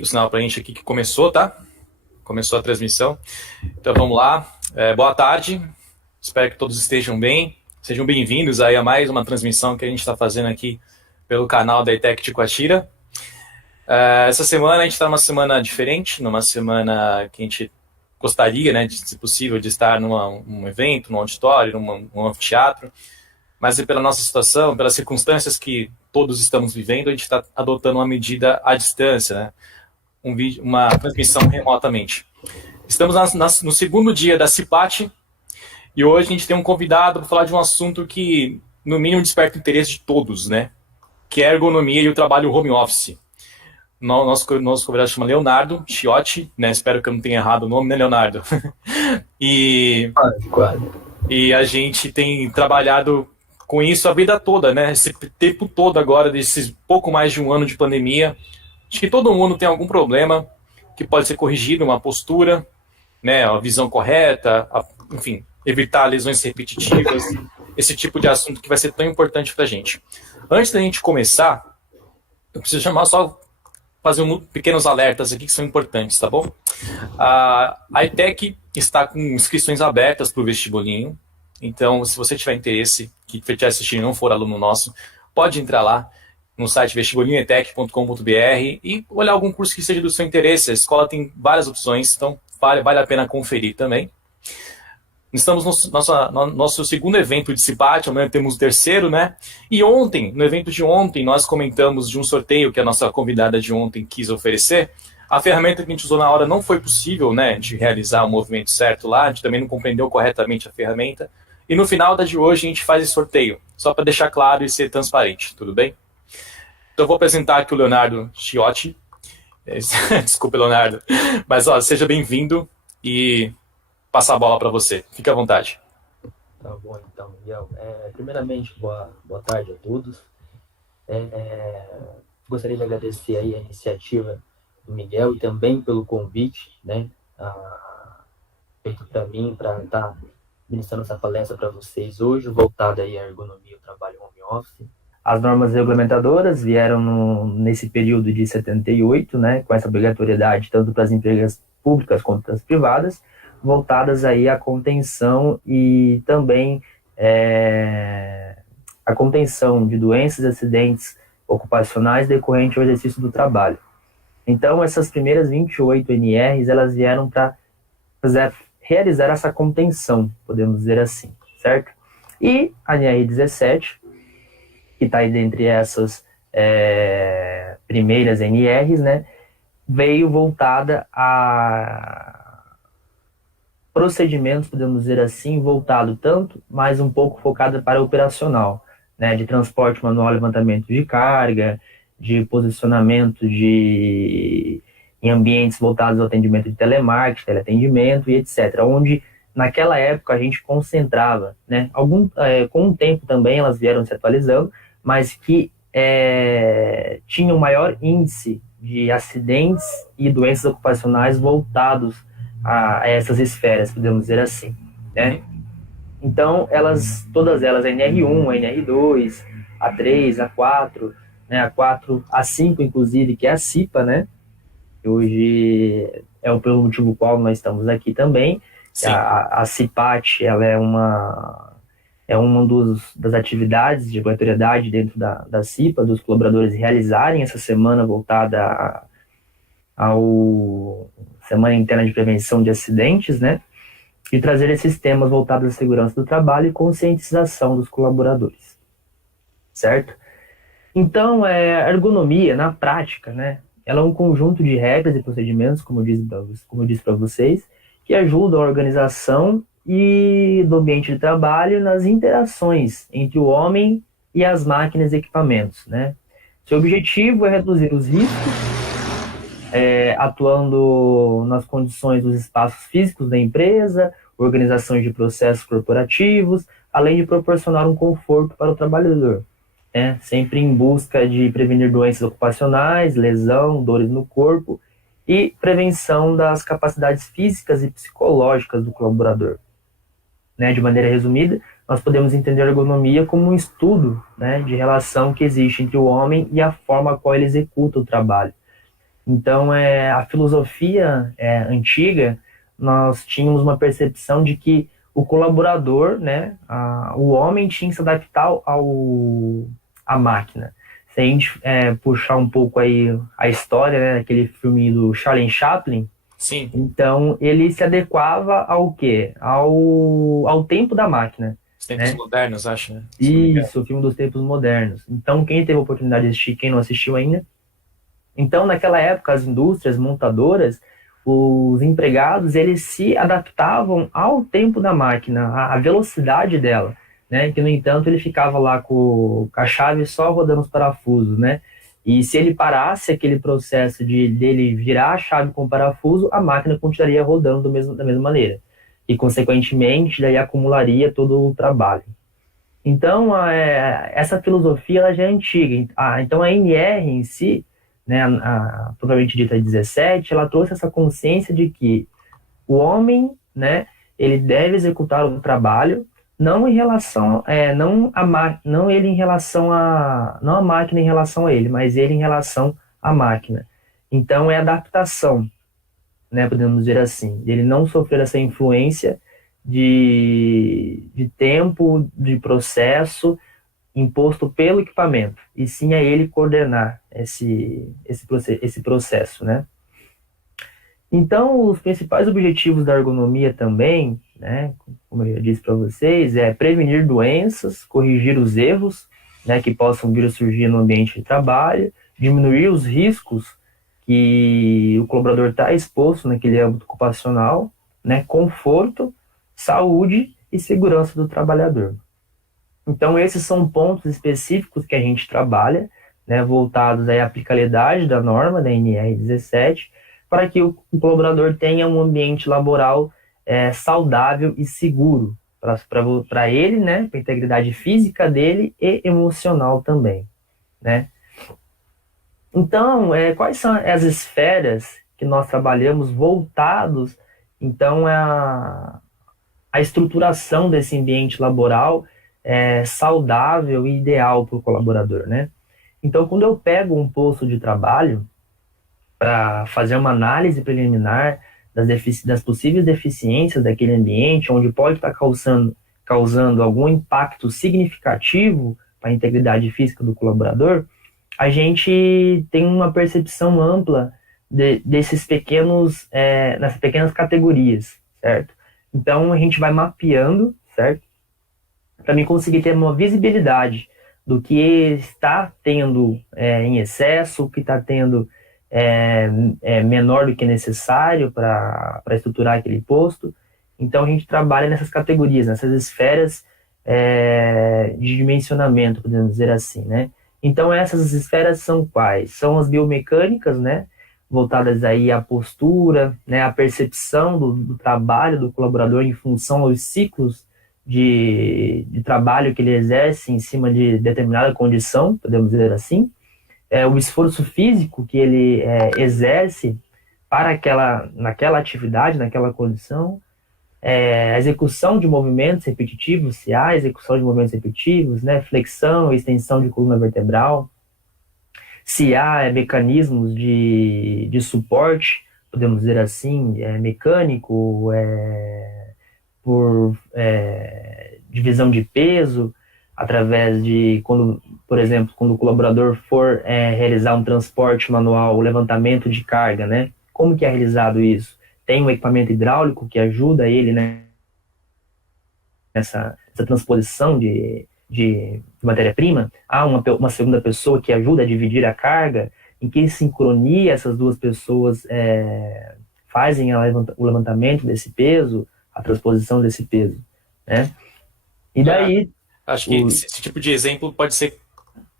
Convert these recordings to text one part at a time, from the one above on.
O sinal para a gente aqui que começou, tá? Começou a transmissão. Então vamos lá. Boa tarde. Espero que todos estejam bem. Sejam bem-vindos aí a mais uma transmissão que a gente está fazendo aqui pelo canal da ETEC de Coatira. Essa semana a gente está numa semana diferente, numa semana que a gente gostaria, né, se possível, de estar num evento, num auditório, num anfiteatro. Mas pela nossa situação, pelas circunstâncias que todos estamos vivendo, a gente está adotando uma medida à distância, né? Uma transmissão remotamente. Estamos no segundo dia da CIPAT e hoje a gente tem um convidado para falar de um assunto que, no mínimo, desperta o interesse de todos, né? Que é a ergonomia e o trabalho home office. Nosso convidado chama Leonardo Chiotti, né? Espero que eu não tenha errado o nome, né, Leonardo? E a gente tem trabalhado com isso a vida toda, né? Esse tempo todo agora, desses pouco mais de um ano de pandemia. Acho que todo mundo tem algum problema que pode ser corrigido, uma postura, né, a visão correta, enfim, evitar lesões repetitivas, esse tipo de assunto que vai ser tão importante para a gente. Antes da gente começar, eu preciso fazer pequenos alertas aqui que são importantes, tá bom? A ETEC está com inscrições abertas para o vestibulinho, então se você tiver interesse, que estiver assistindo e não for aluno nosso, pode entrar lá no site vestibulinhoetec.com.br e olhar algum curso que seja do seu interesse. A escola tem várias opções, então vale a pena conferir também. Estamos no nosso segundo evento de CIPAT, amanhã temos o terceiro, né? E ontem, no evento de ontem, nós comentamos de um sorteio que a nossa convidada de ontem quis oferecer. A ferramenta que a gente usou na hora não foi possível, né, de realizar o movimento certo lá, a gente também não compreendeu corretamente a ferramenta. E no final da de hoje a gente faz esse sorteio, só para deixar claro e ser transparente, tudo bem? Então eu vou apresentar aqui o Leonardo Chiotti. Desculpa, Leonardo. Mas seja bem-vindo e passar a bola para você. Fique à vontade. Tá bom, então, Miguel. Primeiramente, boa tarde a todos. Gostaria de agradecer aí a iniciativa do Miguel e também pelo convite, né, feito para mim, para estar ministrando essa palestra para vocês hoje, voltada aí à ergonomia e ao trabalho home office. As normas regulamentadoras vieram nesse período de 78, né, com essa obrigatoriedade tanto para as empresas públicas quanto para as privadas, voltadas aí à contenção e também a contenção de doenças e acidentes ocupacionais decorrente ao exercício do trabalho. Então, essas primeiras 28 NRs, elas vieram para realizar essa contenção, podemos dizer assim, certo? E a NR17, que está aí dentre essas primeiras NRs, né, veio voltada a procedimentos, podemos dizer assim, voltado tanto, mas um pouco focado para operacional, né, de transporte manual, levantamento de carga, de posicionamento em ambientes voltados ao atendimento de telemarketing, teleatendimento e etc., onde naquela época a gente concentrava, né, com o tempo também elas vieram se atualizando, mas que tinham maior índice de acidentes e doenças ocupacionais voltados a essas esferas, podemos dizer assim, né? Então, todas elas, a NR1, a NR2, a 3, a 4, né, a 4, a 5, inclusive, que é a CIPA, né? Que hoje pelo motivo qual nós estamos aqui também. A CIPAT, ela é uma das atividades de obrigatoriedade dentro da CIPA, dos colaboradores realizarem essa semana voltada ao Semana Interna de Prevenção de Acidentes, né? E trazer esses temas voltados à segurança do trabalho e conscientização dos colaboradores, certo? Então, a ergonomia, na prática, né? Ela é um conjunto de regras e procedimentos, como eu disse para vocês, que ajudam a organização do ambiente de trabalho nas interações entre o homem e as máquinas e equipamentos, né? Seu objetivo é reduzir os riscos, atuando nas condições dos espaços físicos da empresa, organização de processos corporativos, além de proporcionar um conforto para o trabalhador, né? Sempre em busca de prevenir doenças ocupacionais, lesão, dores no corpo e prevenção das capacidades físicas e psicológicas do colaborador. Né? De maneira resumida, nós podemos entender a ergonomia como um estudo, né, de relação que existe entre o homem e a forma a qual ele executa o trabalho. Então, a filosofia antiga, nós tínhamos uma percepção de que o colaborador, né, o homem tinha que se adaptar à máquina. Se a gente puxar um pouco aí a história, né, aquele filme do Charlie Chaplin, Sim, então ele se adequava ao quê? Ao tempo da máquina, os tempos né? modernos, acho, né? Se não me engano. Isso, o filme dos tempos modernos. Então, quem teve a oportunidade de assistir, quem não assistiu ainda, então, naquela época, as indústrias montadoras, os empregados, eles se adaptavam ao tempo da máquina, à velocidade dela, né? Que, no entanto, ele ficava lá com a chave só rodando os parafusos, né? E se ele parasse aquele processo dele virar a chave com o parafuso, a máquina continuaria rodando da mesma maneira. E, consequentemente, daí acumularia todo o trabalho. Então, essa filosofia ela já é antiga. Então, a NR em si, né, propriamente dita 17, ela trouxe essa consciência de que o homem, né, ele deve executar o trabalho não em relação, não ele em relação não a máquina em relação a ele, mas ele em relação à máquina. Então, é adaptação, né, podemos dizer assim, ele não sofrer essa influência de tempo, de processo imposto pelo equipamento, e sim a ele coordenar esse processo, né? Então, os principais objetivos da ergonomia também, né, como eu já disse para vocês, é prevenir doenças, corrigir os erros, né, que possam vir a surgir no ambiente de trabalho, diminuir os riscos que o colaborador está exposto naquele âmbito ocupacional, né, conforto, saúde e segurança do trabalhador. Então, esses são pontos específicos que a gente trabalha, né, voltados à aplicabilidade da norma da NR17, para que o colaborador tenha um ambiente laboral saudável e seguro para ele, né, para a integridade física dele e emocional também, né? Então, quais são as esferas que nós trabalhamos voltados, então, a estruturação desse ambiente laboral saudável e ideal para o colaborador, né? Então, quando eu pego um posto de trabalho para fazer uma análise preliminar das possíveis deficiências daquele ambiente, onde pode estar causando algum impacto significativo para a integridade física do colaborador, a gente tem uma percepção ampla dessas pequenas categorias, certo? Então, a gente vai mapeando, certo? Para mim conseguir ter uma visibilidade do que está tendo em excesso, o que está tendo menor do que necessário para estruturar aquele posto. Então, a gente trabalha nessas categorias, nessas esferas de dimensionamento, podemos dizer assim, né? Então, essas esferas são quais? São as biomecânicas, né? Voltadas aí à postura, né? À percepção do trabalho do colaborador em função aos ciclos de trabalho que ele exerce em cima de determinada condição, podemos dizer assim. O esforço físico que ele exerce para naquela atividade, naquela condição, a execução de movimentos repetitivos, se há execução de movimentos repetitivos, né, flexão, extensão de coluna vertebral, se há mecanismos de suporte, podemos dizer assim, mecânico, por divisão de peso, através de, por exemplo, quando o colaborador for realizar um transporte manual, o levantamento de carga, né? Como que é realizado isso? Tem um equipamento hidráulico que ajuda ele, né, nessa transposição de matéria-prima. Há uma segunda pessoa que ajuda a dividir a carga, em que sincronia essas duas pessoas fazem o levantamento desse peso, a transposição desse peso, né? E daí... Acho que esse tipo de exemplo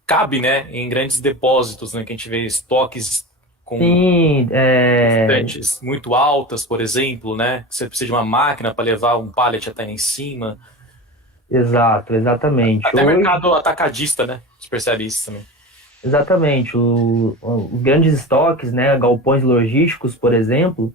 cabe, né, em grandes depósitos, né, que a gente vê estoques com Sim, estantes muito altas, por exemplo, né? Você precisa de uma máquina para levar um pallet até lá em cima. Exato, exatamente. Até mercado atacadista, né? Você percebe isso também. Exatamente. Os grandes estoques, né, galpões logísticos, por exemplo.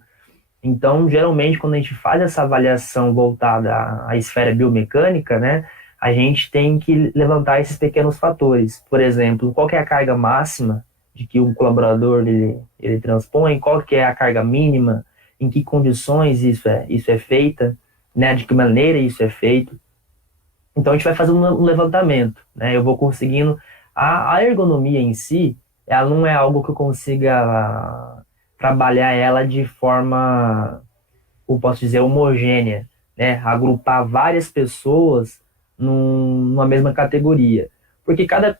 Então, geralmente, quando a gente faz essa avaliação voltada à esfera biomecânica, né, a gente tem que levantar esses pequenos fatores. Por exemplo, qual que é a carga máxima de que um colaborador ele transpõe, qual que é a carga mínima, em que condições isso é feita, né, de que maneira isso é feito. Então a gente vai fazendo um levantamento, né, eu vou conseguindo, a ergonomia em si, ela não é algo que eu consiga trabalhar ela de forma, como posso dizer, homogênea, né, agrupar várias pessoas numa mesma categoria. Porque cada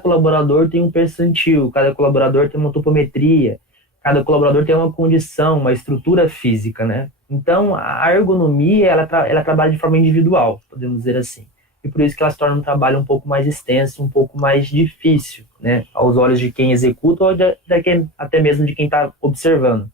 colaborador tem um percentil, cada colaborador tem uma topometria, cada colaborador tem uma condição, uma estrutura física, né? Então, a ergonomia, ela trabalha de forma individual, podemos dizer assim. E por isso que ela se torna um trabalho um pouco mais extenso, um pouco mais difícil, né? Aos olhos de quem executa ou até mesmo de quem está observando.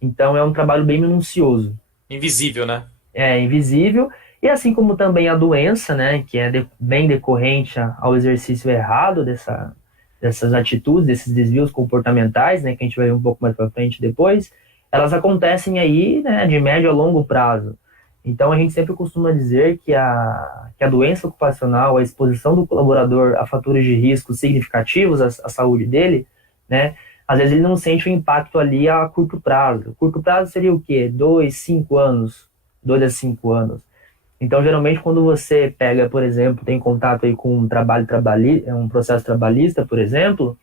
Então, é um trabalho bem minucioso. Invisível, né? É invisível, e assim como também a doença, né, que é bem decorrente ao exercício errado dessas atitudes, desses desvios comportamentais, né, que a gente vai ver um pouco mais para frente depois, elas acontecem aí, né, de médio a longo prazo. Então a gente sempre costuma dizer que a doença ocupacional, a exposição do colaborador a fatores de risco significativos à saúde dele, né, às vezes ele não sente o impacto ali a curto prazo. Curto prazo seria o quê? 2 a 5 anos. Então, geralmente, quando você pega, por exemplo, tem contato aí com um trabalho trabalhista, um processo trabalhista, por exemplo,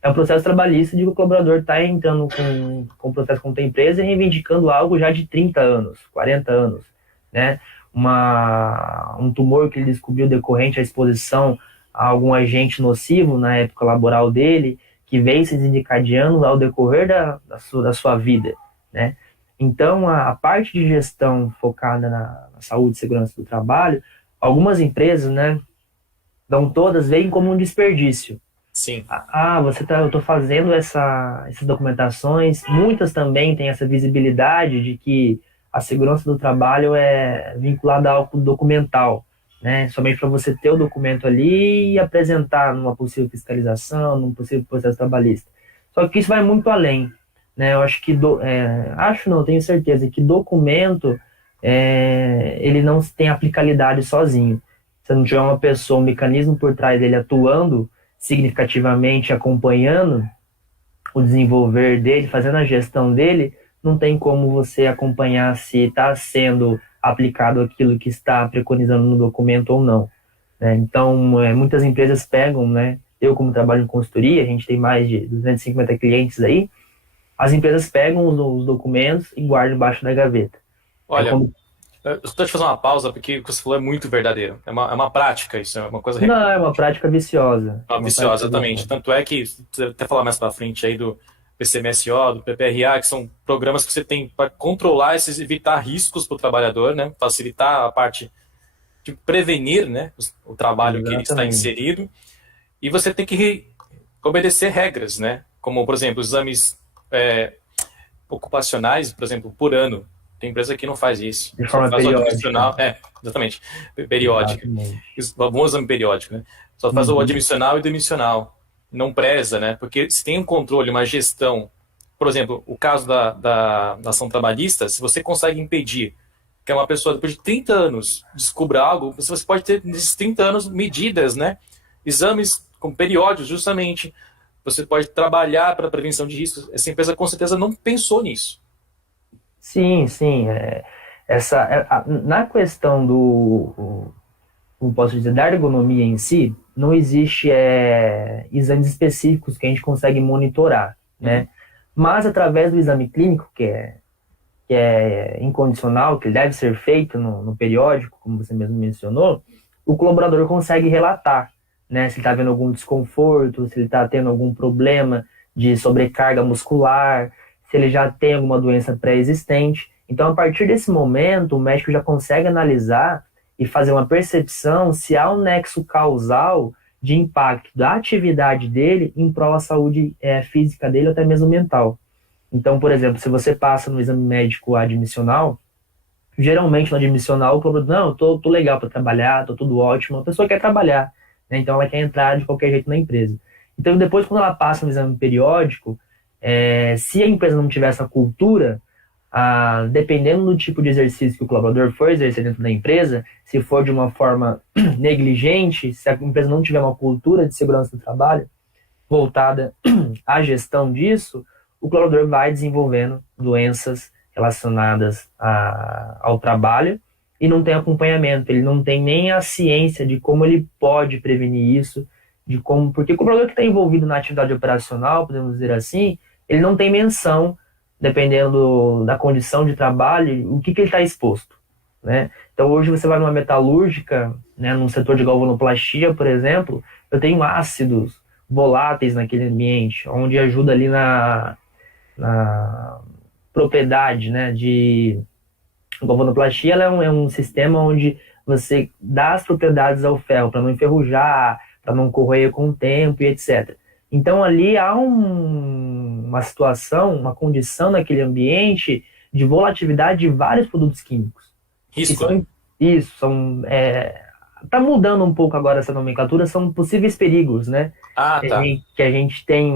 é um processo trabalhista de que o colaborador está entrando com o processo contra a empresa e reivindicando algo já de 30 anos, 40 anos, né? Um tumor que ele descobriu decorrente à exposição a algum agente nocivo na época laboral dele, que vem se desencadeando ao decorrer da sua vida, né? Então, a parte de gestão focada na saúde e segurança do trabalho, algumas empresas, né, não todas, veem como um desperdício. Sim. Eu estou fazendo essas documentações, muitas também têm essa visibilidade de que a segurança do trabalho é vinculada ao documental, né, somente para você ter o documento ali e apresentar numa possível fiscalização, num possível processo trabalhista. Só que isso vai muito além. Né, eu acho que tenho certeza que documento ele não tem aplicabilidade sozinho. Se não tiver uma pessoa, um mecanismo por trás dele atuando significativamente, acompanhando o desenvolver dele, fazendo a gestão dele, não tem como você acompanhar se está sendo aplicado aquilo que está preconizando no documento ou não. Né? Então, muitas empresas pegam, né? Eu como trabalho em consultoria, a gente tem mais de 250 clientes aí, as empresas pegam os documentos e guardam embaixo da gaveta. Olha, eu estou te fazendo uma pausa porque o que você falou é muito verdadeiro. É uma prática isso, é uma coisa... Não, é uma prática viciosa. Viciosa, exatamente. Tanto é que, você até falar mais para frente aí do PCMSO, do PPRA, que são programas que você tem para controlar esses, evitar riscos para o trabalhador, né? Facilitar a parte de prevenir, né? O trabalho que ele está inserido. E você tem que obedecer regras, né? Como, por exemplo, exames ocupacionais, por exemplo, por ano. Tem empresa que não faz isso. De forma faz periódica. O admissional, exatamente. Periódica. Bom exame periódico, né? Só faz o admissional e demissional. Não preza, né? Porque se tem um controle, uma gestão, por exemplo, o caso da ação trabalhista, se você consegue impedir que uma pessoa, depois de 30 anos, descubra algo, você pode ter, nesses 30 anos, medidas, né? Exames com periódicos, justamente. Você pode trabalhar para a prevenção de riscos. Essa empresa, com certeza, não pensou nisso. Sim, sim. Na questão como posso dizer, da ergonomia em si, não existe exames específicos que a gente consegue monitorar, né? Mas através do exame clínico, que é incondicional, que deve ser feito no periódico, como você mesmo mencionou, o colaborador consegue relatar, né? Se ele está vendo algum desconforto, se ele está tendo algum problema de sobrecarga muscular, se ele já tem alguma doença pré-existente. Então, a partir desse momento, o médico já consegue analisar e fazer uma percepção se há um nexo causal de impacto da atividade dele em prol da saúde física dele ou até mesmo mental. Então, por exemplo, se você passa no exame médico admissional, geralmente no admissional o colaborador, não, eu tô legal para trabalhar, tô tudo ótimo, a pessoa quer trabalhar, né? Então ela quer entrar de qualquer jeito na empresa. Então, depois, quando ela passa no exame periódico, se a empresa não tiver essa cultura, dependendo do tipo de exercício que o colaborador for exercer dentro da empresa, se for de uma forma negligente, se a empresa não tiver uma cultura de segurança do trabalho, voltada à gestão disso, o colaborador vai desenvolvendo doenças relacionadas ao trabalho e não tem acompanhamento, ele não tem nem a ciência de como ele pode prevenir isso, de como, porque o colaborador que está envolvido na atividade operacional, podemos dizer assim, ele não tem menção, dependendo da condição de trabalho, o que ele está exposto, né? Então hoje você vai numa metalúrgica, né, num setor de galvanoplastia, por exemplo, eu tenho ácidos voláteis naquele ambiente, onde ajuda ali na propriedade, né, de galvanoplastia. Ela é um sistema onde você dá as propriedades ao ferro para não enferrujar, para não corroer com o tempo e etc. Então ali há uma situação, uma condição naquele ambiente de volatilidade de vários produtos químicos. E Risco, né? são, isso, tá mudando um pouco agora essa nomenclatura, são possíveis perigos, né? Ah, tá. Que a gente tem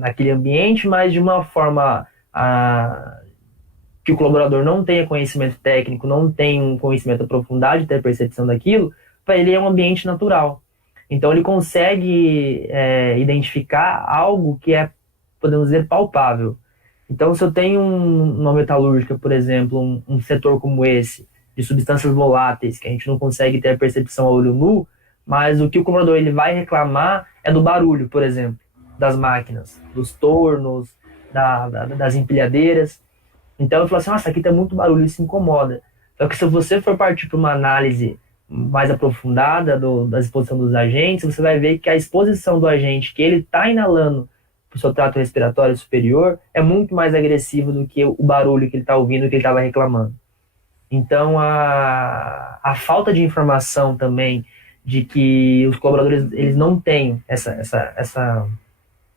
naquele ambiente, mas de uma forma que o colaborador não tenha conhecimento técnico, não tem um conhecimento aprofundado, ter percepção daquilo, para ele é um ambiente natural. Então ele consegue identificar algo que é, podemos dizer, palpável. Então se eu tenho uma metalúrgica, por exemplo, um setor como esse, de substâncias voláteis, que a gente não consegue ter a percepção a olho nu, mas o que o colaborador ele vai reclamar é do barulho, por exemplo, das máquinas, dos tornos, das empilhadeiras. Então eu falo assim, nossa, aqui tá muito barulho, isso incomoda. Só que se você for partir para uma análise mais aprofundada da exposição dos agentes, você vai ver que a exposição do agente que ele está inalando para o seu trato respiratório superior é muito mais agressivo do que o barulho que ele está ouvindo, que ele estava reclamando. Então a falta de informação também de que os colaboradores eles não têm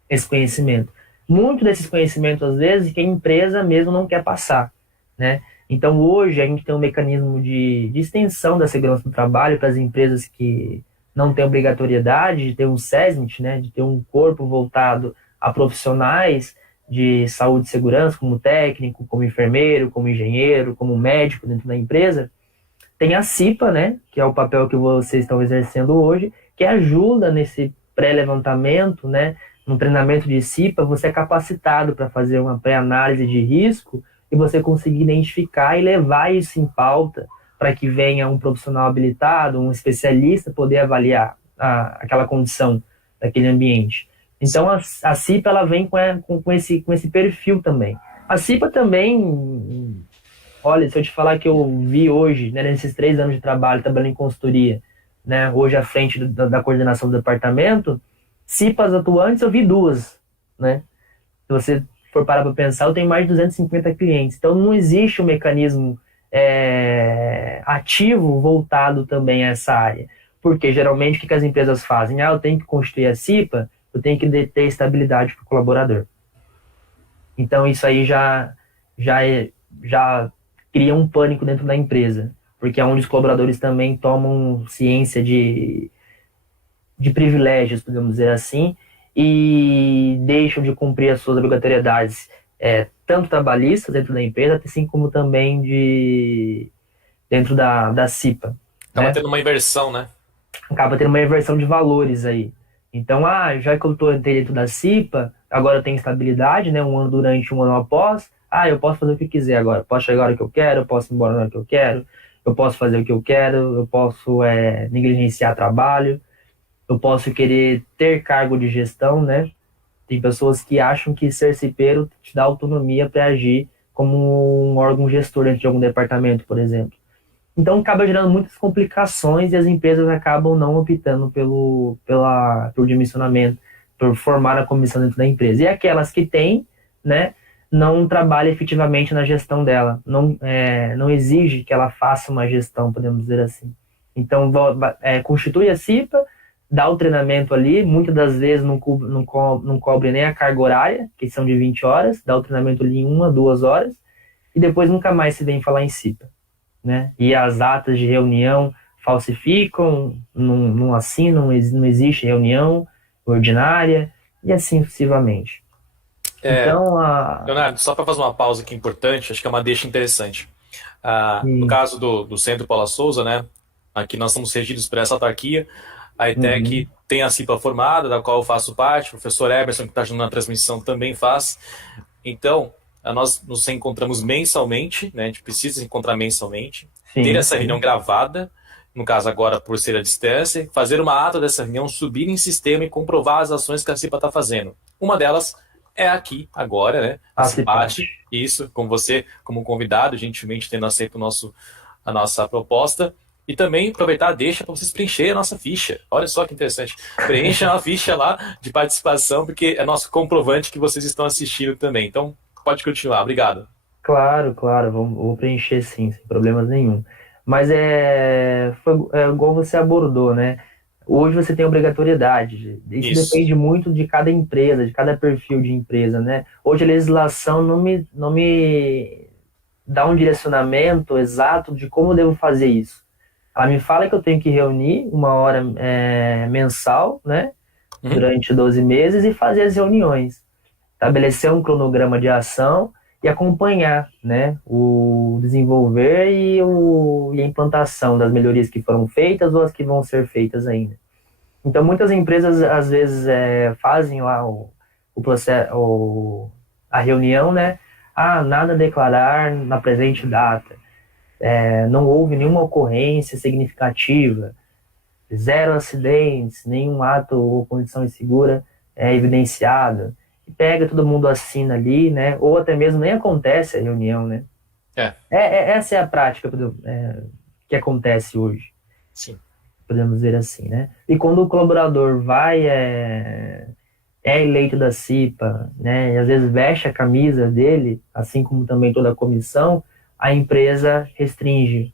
esse conhecimento. Muito desses conhecimentos, às vezes, que a empresa mesmo não quer passar, né? Então, hoje, a gente tem um mecanismo de extensão da segurança do trabalho para as empresas que não têm obrigatoriedade de ter um SESMIT, né? De ter um corpo voltado a profissionais de saúde e segurança, como técnico, como enfermeiro, como engenheiro, como médico dentro da empresa. Tem a CIPA, né? Que é o papel que vocês estão exercendo hoje, que ajuda nesse pré-levantamento, né? No treinamento de CIPA, você é capacitado para fazer uma pré-análise de risco e você conseguir identificar e levar isso em pauta para que venha um profissional habilitado, um especialista, poder avaliar aquela condição daquele ambiente. Então, a CIPA ela vem com esse perfil também. A CIPA também, olha, se eu te falar que eu vi hoje, né, nesses 3 anos de trabalho, trabalhando em consultoria, né, hoje à frente da coordenação do departamento, CIPAs atuantes eu vi 2, né? Se você for parar para pensar, eu tenho mais de 250 clientes. Então não existe um mecanismo ativo voltado também a essa área. Porque geralmente o que as empresas fazem? Eu tenho que constituir a CIPA, eu tenho que ter estabilidade para o colaborador. Então isso aí já cria um pânico dentro da empresa. Porque é onde os colaboradores também tomam ciência de privilégios, podemos dizer assim, e deixam de cumprir as suas obrigatoriedades, tanto trabalhistas dentro da empresa, assim como também dentro da CIPA. Acaba Né? tendo uma inversão, né? Acaba tendo uma inversão de valores aí. Então, já que eu estou dentro da CIPA, agora eu tenho estabilidade, né? Um ano durante, um ano após, eu posso fazer o que quiser agora. Posso chegar a hora que eu quero, eu posso ir embora na hora que eu quero, eu posso fazer o que eu quero, eu posso negligenciar trabalho, eu posso querer ter cargo de gestão, né? Tem pessoas que acham que ser cipeiro te dá autonomia para agir como um órgão gestor dentro de algum departamento, por exemplo. Então acaba gerando muitas complicações e as empresas acabam não optando pelo dimensionamento, por formar a comissão dentro da empresa. E aquelas que têm, né, não trabalham efetivamente na gestão dela, não exige que ela faça uma gestão, podemos dizer assim. Então constitui a CIPA, dá o treinamento ali, muitas das vezes não cobre nem a carga horária, que são de 20 horas, dá o treinamento ali em 1, 2 horas, e depois nunca mais se vem falar em CIPA. Né? E as atas de reunião falsificam, não assinam, não existe reunião ordinária, e assim sucessivamente. Então, Leonardo, só para fazer uma pausa aqui importante, acho que é uma deixa interessante. No caso do Centro Paula Souza, né? Aqui nós somos regidos por essa autarquia. A ETEC tem a CIPA formada, da qual eu faço parte, o professor Emerson, que está ajudando na transmissão, também faz. Então, nós nos encontramos mensalmente, né? A gente precisa se encontrar mensalmente, ter Sim, essa reunião gravada, no caso agora por ser à distância, fazer uma ata dessa reunião, subir em sistema e comprovar as ações que a CIPA está fazendo. Uma delas é aqui, agora, né? A faço CIPAT, parte. isso, com você como convidado, gentilmente tendo aceito a nossa proposta. E também aproveitar a deixa para vocês preencherem a nossa ficha. Olha só que interessante. Preencha a ficha lá de participação, porque é nosso comprovante que vocês estão assistindo também. Então, pode continuar. Obrigado. Claro, claro, vou preencher sim, sem problemas nenhum. Mas é igual você abordou, né? Hoje você tem obrigatoriedade. Isso Isso. depende muito de cada empresa, de cada perfil de empresa, né? Hoje a legislação não me dá um direcionamento exato de como eu devo fazer isso. Ela me fala que eu tenho que reunir uma hora mensal, né? Uhum. Durante 12 meses e fazer as reuniões, estabelecer um cronograma de ação e acompanhar, né, o desenvolver e a implantação das melhorias que foram feitas ou as que vão ser feitas ainda. Então, muitas empresas, às vezes, fazem lá o processo, a reunião, né? Ah, nada a declarar na presente data. Não houve nenhuma ocorrência significativa, zero acidentes, nenhum ato ou condição insegura evidenciada. E pega, todo mundo assina ali, né? Ou até mesmo nem acontece a reunião, né? É, Essa é a prática que acontece hoje, sim. podemos dizer assim, né? E quando o colaborador é eleito da CIPA, né? E às vezes veste a camisa dele, assim como também toda a comissão, a empresa restringe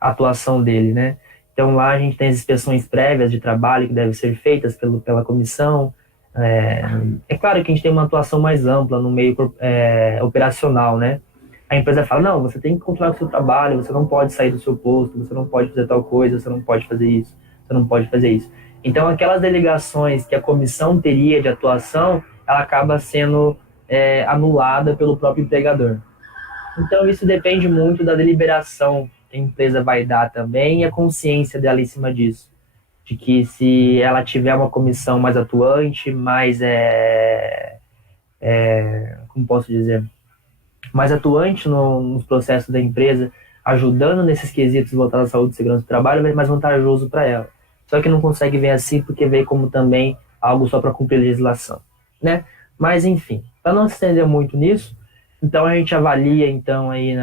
a atuação dele, né? Então lá a gente tem as inspeções prévias de trabalho que devem ser feitas pela comissão. É claro que a gente tem uma atuação mais ampla no meio operacional, né? A empresa fala, não, você tem que continuar com o seu trabalho, você não pode sair do seu posto, você não pode fazer tal coisa, você não pode fazer isso, você não pode fazer isso. Então aquelas delegações que a comissão teria de atuação, ela acaba sendo anulada pelo próprio empregador. Então isso depende muito da deliberação que a empresa vai dar também e a consciência dela em cima disso. De que se ela tiver uma comissão mais atuante, como posso dizer, mais atuante nos processos da empresa, ajudando nesses quesitos voltados à saúde e segurança do trabalho, é mais vantajoso para ela. Só que não consegue ver assim porque vê como também algo só para cumprir a legislação, né? Mas enfim, para não se estender muito nisso, então a gente avalia então aí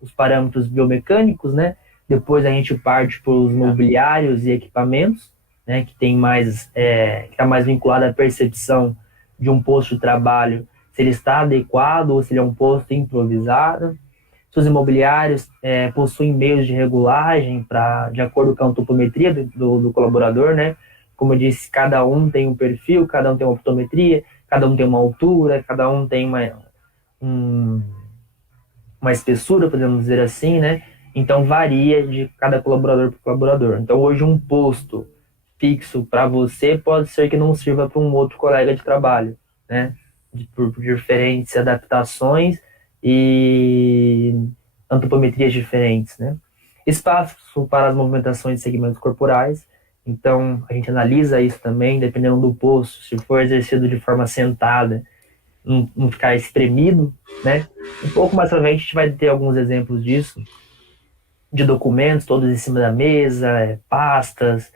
os parâmetros biomecânicos, né? Depois a gente parte para os mobiliários e equipamentos, né? Que está mais vinculado à percepção de um posto de trabalho, se ele está adequado ou se ele é um posto improvisado. Se os imobiliários possuem meios de regulagem de acordo com a antropometria do colaborador, né? Como eu disse, cada um tem um perfil, cada um tem uma optometria, cada um tem uma altura, cada um tem uma espessura, podemos dizer assim, né? Então varia de cada colaborador para colaborador. Então hoje um posto fixo para você pode ser que não sirva para um outro colega de trabalho, né? Por diferentes adaptações e antropometrias diferentes, né? Espaço para as movimentações de segmentos corporais. Então, a gente analisa isso também, dependendo do posto, se for exercido de forma sentada, não ficar espremido, né? Um pouco mais pra frente, a gente vai ter alguns exemplos disso, de documentos todos em cima da mesa, pastas,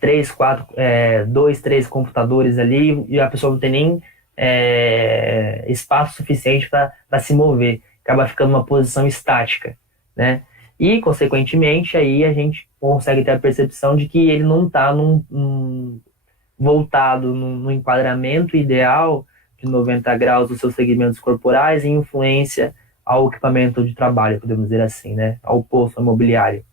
três, quatro, dois, três computadores ali, e a pessoa não tem nem espaço suficiente para se mover, acaba ficando uma posição estática, né? E, consequentemente, aí a gente consegue ter a percepção de que ele não está voltado no enquadramento ideal de 90 graus dos seus segmentos corporais e influência ao equipamento de trabalho, podemos dizer assim, né? Ao posto imobiliário.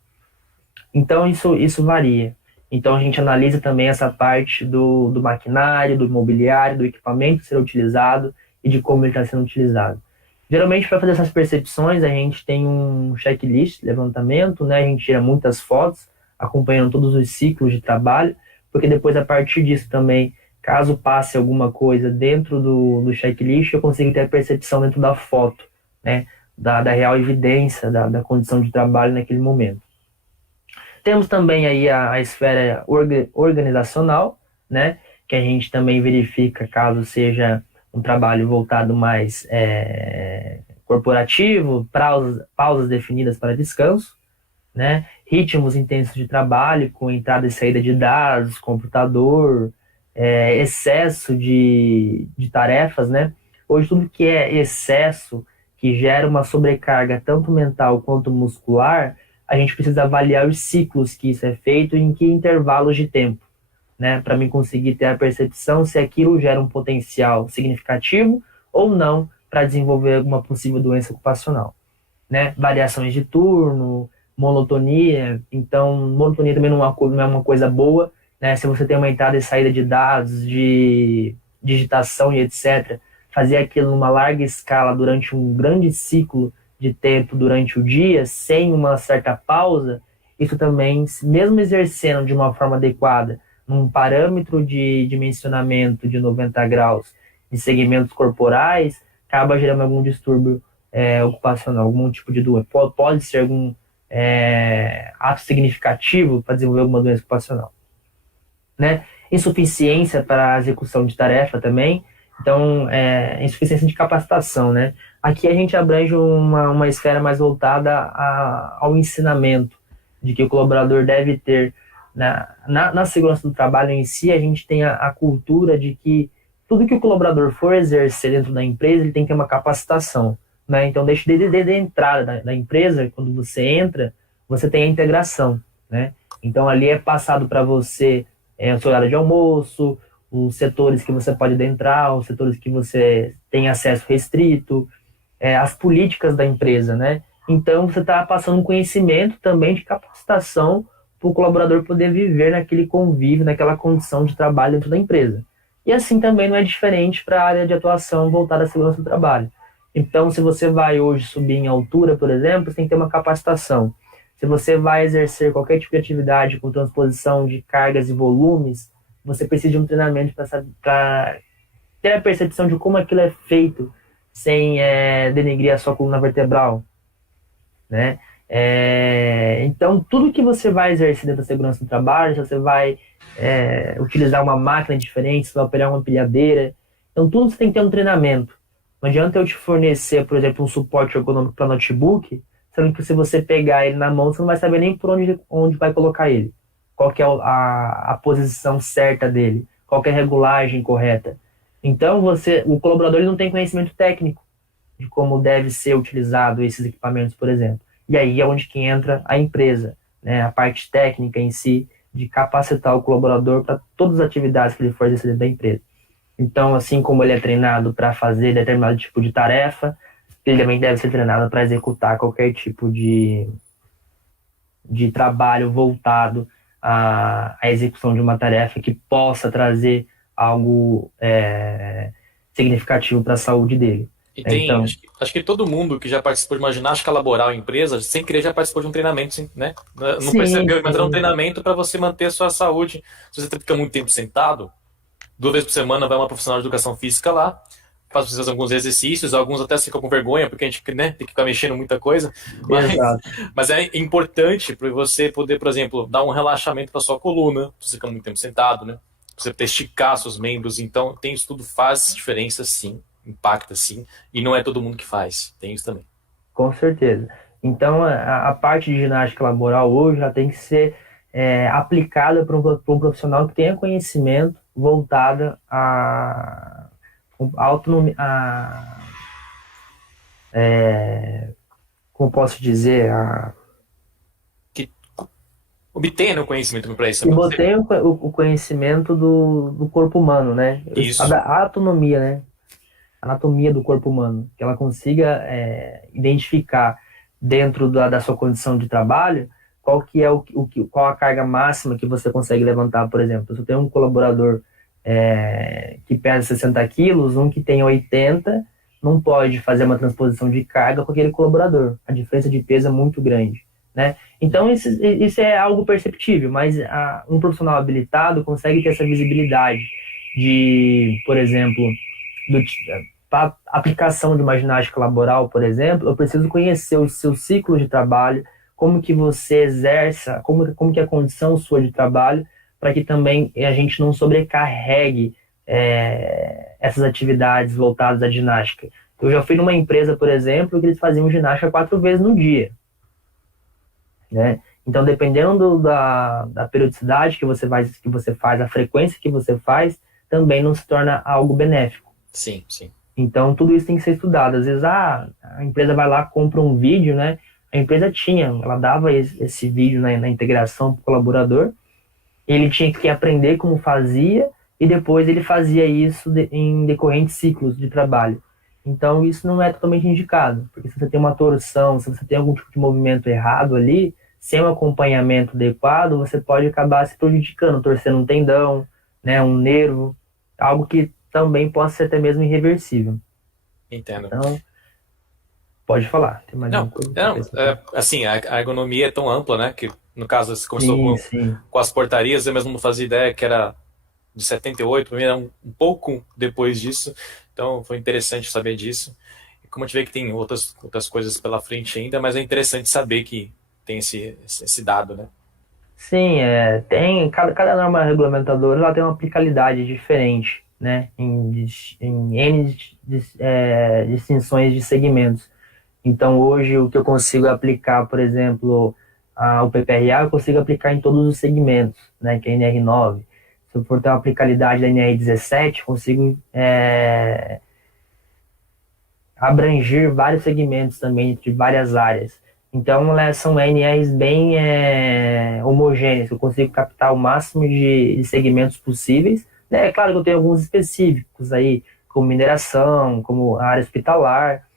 Então, isso varia. Então, a gente analisa também essa parte do maquinário, do mobiliário, do equipamento ser utilizado e de como ele está sendo utilizado. Geralmente, para fazer essas percepções, a gente tem um checklist, levantamento, né? A gente tira muitas fotos, acompanhando todos os ciclos de trabalho, porque depois, a partir disso também, caso passe alguma coisa dentro do checklist, eu consigo ter a percepção dentro da foto, né? Da real evidência da condição de trabalho naquele momento. Temos também aí a esfera organizacional, né, que a gente também verifica caso seja um trabalho voltado mais corporativo, pausas definidas para descanso, né, ritmos intensos de trabalho com entrada e saída de dados, computador, excesso de tarefas, né? Hoje tudo que é excesso, que gera uma sobrecarga tanto mental quanto muscular, a gente precisa avaliar os ciclos que isso é feito e em que intervalos de tempo, né? Para mim conseguir ter a percepção se aquilo gera um potencial significativo ou não para desenvolver alguma possível doença ocupacional, né? Variações de turno, monotonia. Então, monotonia também não é uma coisa boa, né? Se você tem uma entrada e saída de dados, de digitação e etc., fazer aquilo numa larga escala durante um grande ciclo de tempo durante o dia, sem uma certa pausa, isso também, mesmo exercendo de uma forma adequada, num parâmetro de dimensionamento de 90 graus de segmentos corporais, acaba gerando algum distúrbio ocupacional, algum tipo de doença. Pode ser algum ato significativo para desenvolver alguma doença ocupacional, né? Insuficiência para a execução de tarefa também, então insuficiência de capacitação, né? Aqui a gente abrange uma esfera mais voltada ao ensinamento, de que o colaborador deve ter, na segurança do trabalho em si, a gente tem a cultura de que tudo que o colaborador for exercer dentro da empresa, ele tem que ter uma capacitação, né? Então, desde a entrada da empresa, quando você entra, você tem a integração, né? Então, ali é passado para você o seu horário de almoço, os setores que você pode adentrar, os setores que você tem acesso restrito, as políticas da empresa, né? Então, você está passando um conhecimento também de capacitação para o colaborador poder viver naquele convívio, naquela condição de trabalho dentro da empresa. E assim também não é diferente para a área de atuação voltada à segurança do trabalho. Então, se você vai hoje subir em altura, por exemplo, você tem que ter uma capacitação. Se você vai exercer qualquer tipo de atividade com transposição de cargas e volumes, você precisa de um treinamento para ter a percepção de como aquilo é feito sem denegrir a sua coluna vertebral, né? Então, tudo que você vai exercer dentro da segurança do trabalho, se você vai utilizar uma máquina diferente, se vai operar uma empilhadeira, então tudo você tem que ter um treinamento. Não adianta eu te fornecer, por exemplo, um suporte ergonômico para notebook, sendo que se você pegar ele na mão, você não vai saber nem por onde vai colocar ele. Qual que é a posição certa dele, qual que é a regulagem correta. Então, o colaborador ele não tem conhecimento técnico de como deve ser utilizado esses equipamentos, por exemplo. E aí é onde que entra a empresa, né? A parte técnica em si, de capacitar o colaborador para todas as atividades que ele for exercer dentro da empresa. Então, assim como ele é treinado para fazer determinado tipo de tarefa, ele também deve ser treinado para executar qualquer tipo de trabalho voltado à execução de uma tarefa que possa trazer algo significativo para a saúde dele. E tem, Então, acho que todo mundo que já participou de uma ginástica laboral em empresa, sem querer, já participou de um treinamento, né? Não sim, percebeu, mas era um sim. treinamento para você manter a sua saúde. Se você fica muito tempo sentado, 2 vezes por semana vai uma profissional de educação física lá, faz alguns exercícios, alguns até ficam com vergonha, porque a gente, né, tem que ficar mexendo muita coisa. Exato. Mas é importante para você poder, por exemplo, dar um relaxamento para sua coluna, você fica muito tempo sentado, né? Você esticar seus membros. Então, tem isso tudo, faz diferença sim, impacta sim, e não é todo mundo que faz, tem isso também. Com certeza. Então, a parte de ginástica laboral hoje ela tem que ser aplicada por um profissional que tenha conhecimento voltada à autonomia, como posso dizer, Que obtenha o conhecimento para isso que também. tenha o conhecimento do corpo humano, né? Isso. A autonomia, né? Anatomia do corpo humano, que ela consiga identificar dentro da sua condição de trabalho qual que é qual a carga máxima que você consegue levantar, por exemplo. Se eu tenho um colaborador que pesa 60 quilos, um que tem 80, não pode fazer uma transposição de carga com aquele colaborador. A diferença de peso é muito grande, né? Então, isso é algo perceptível, mas um profissional habilitado consegue ter essa visibilidade de, por exemplo, para a aplicação de uma ginástica laboral, por exemplo, eu preciso conhecer os seus ciclos de trabalho, como que você exerça, como que é a condição sua de trabalho, para que também a gente não sobrecarregue essas atividades voltadas à ginástica. Eu já fui numa empresa, por exemplo, que eles faziam ginástica 4 vezes no dia, né? Então, dependendo da periodicidade que você faz, a frequência que você faz, também não se torna algo benéfico. Sim, sim. Então, tudo isso tem que ser estudado. Às vezes, a empresa vai lá, compra um vídeo, né? A empresa ela dava esse vídeo na integração para o colaborador, ele tinha que aprender como fazia, e depois ele fazia isso em decorrentes ciclos de trabalho. Então, isso não é totalmente indicado, porque se você tem uma torção, se você tem algum tipo de movimento errado ali, sem um acompanhamento adequado, você pode acabar se prejudicando, torcendo um tendão, né, um nervo, algo que também pode ser até mesmo irreversível. Entendo. Então, pode falar. Tem mais Não, alguma coisa? assim, a ergonomia é tão ampla, né, que no caso você começou Sim. com as portarias, eu mesmo não fazia ideia que era de 78, para mim era um pouco depois disso, então foi interessante saber disso. E como eu tive que tem outras coisas pela frente ainda, mas é interessante saber que tem esse dado, né? Sim, tem cada norma regulamentadora, ela tem uma aplicabilidade diferente, né, em N distinções de segmentos. Então, hoje, o que eu consigo aplicar, por exemplo, o PPRA, eu consigo aplicar em todos os segmentos, né, que é a NR9. Se eu for ter uma aplicabilidade da NR17, consigo abranger vários segmentos também, de várias áreas. Então, são NRs bem homogêneas, eu consigo captar o máximo de segmentos possíveis. Né? É claro que eu tenho alguns específicos aí, como mineração, como a área hospitalar,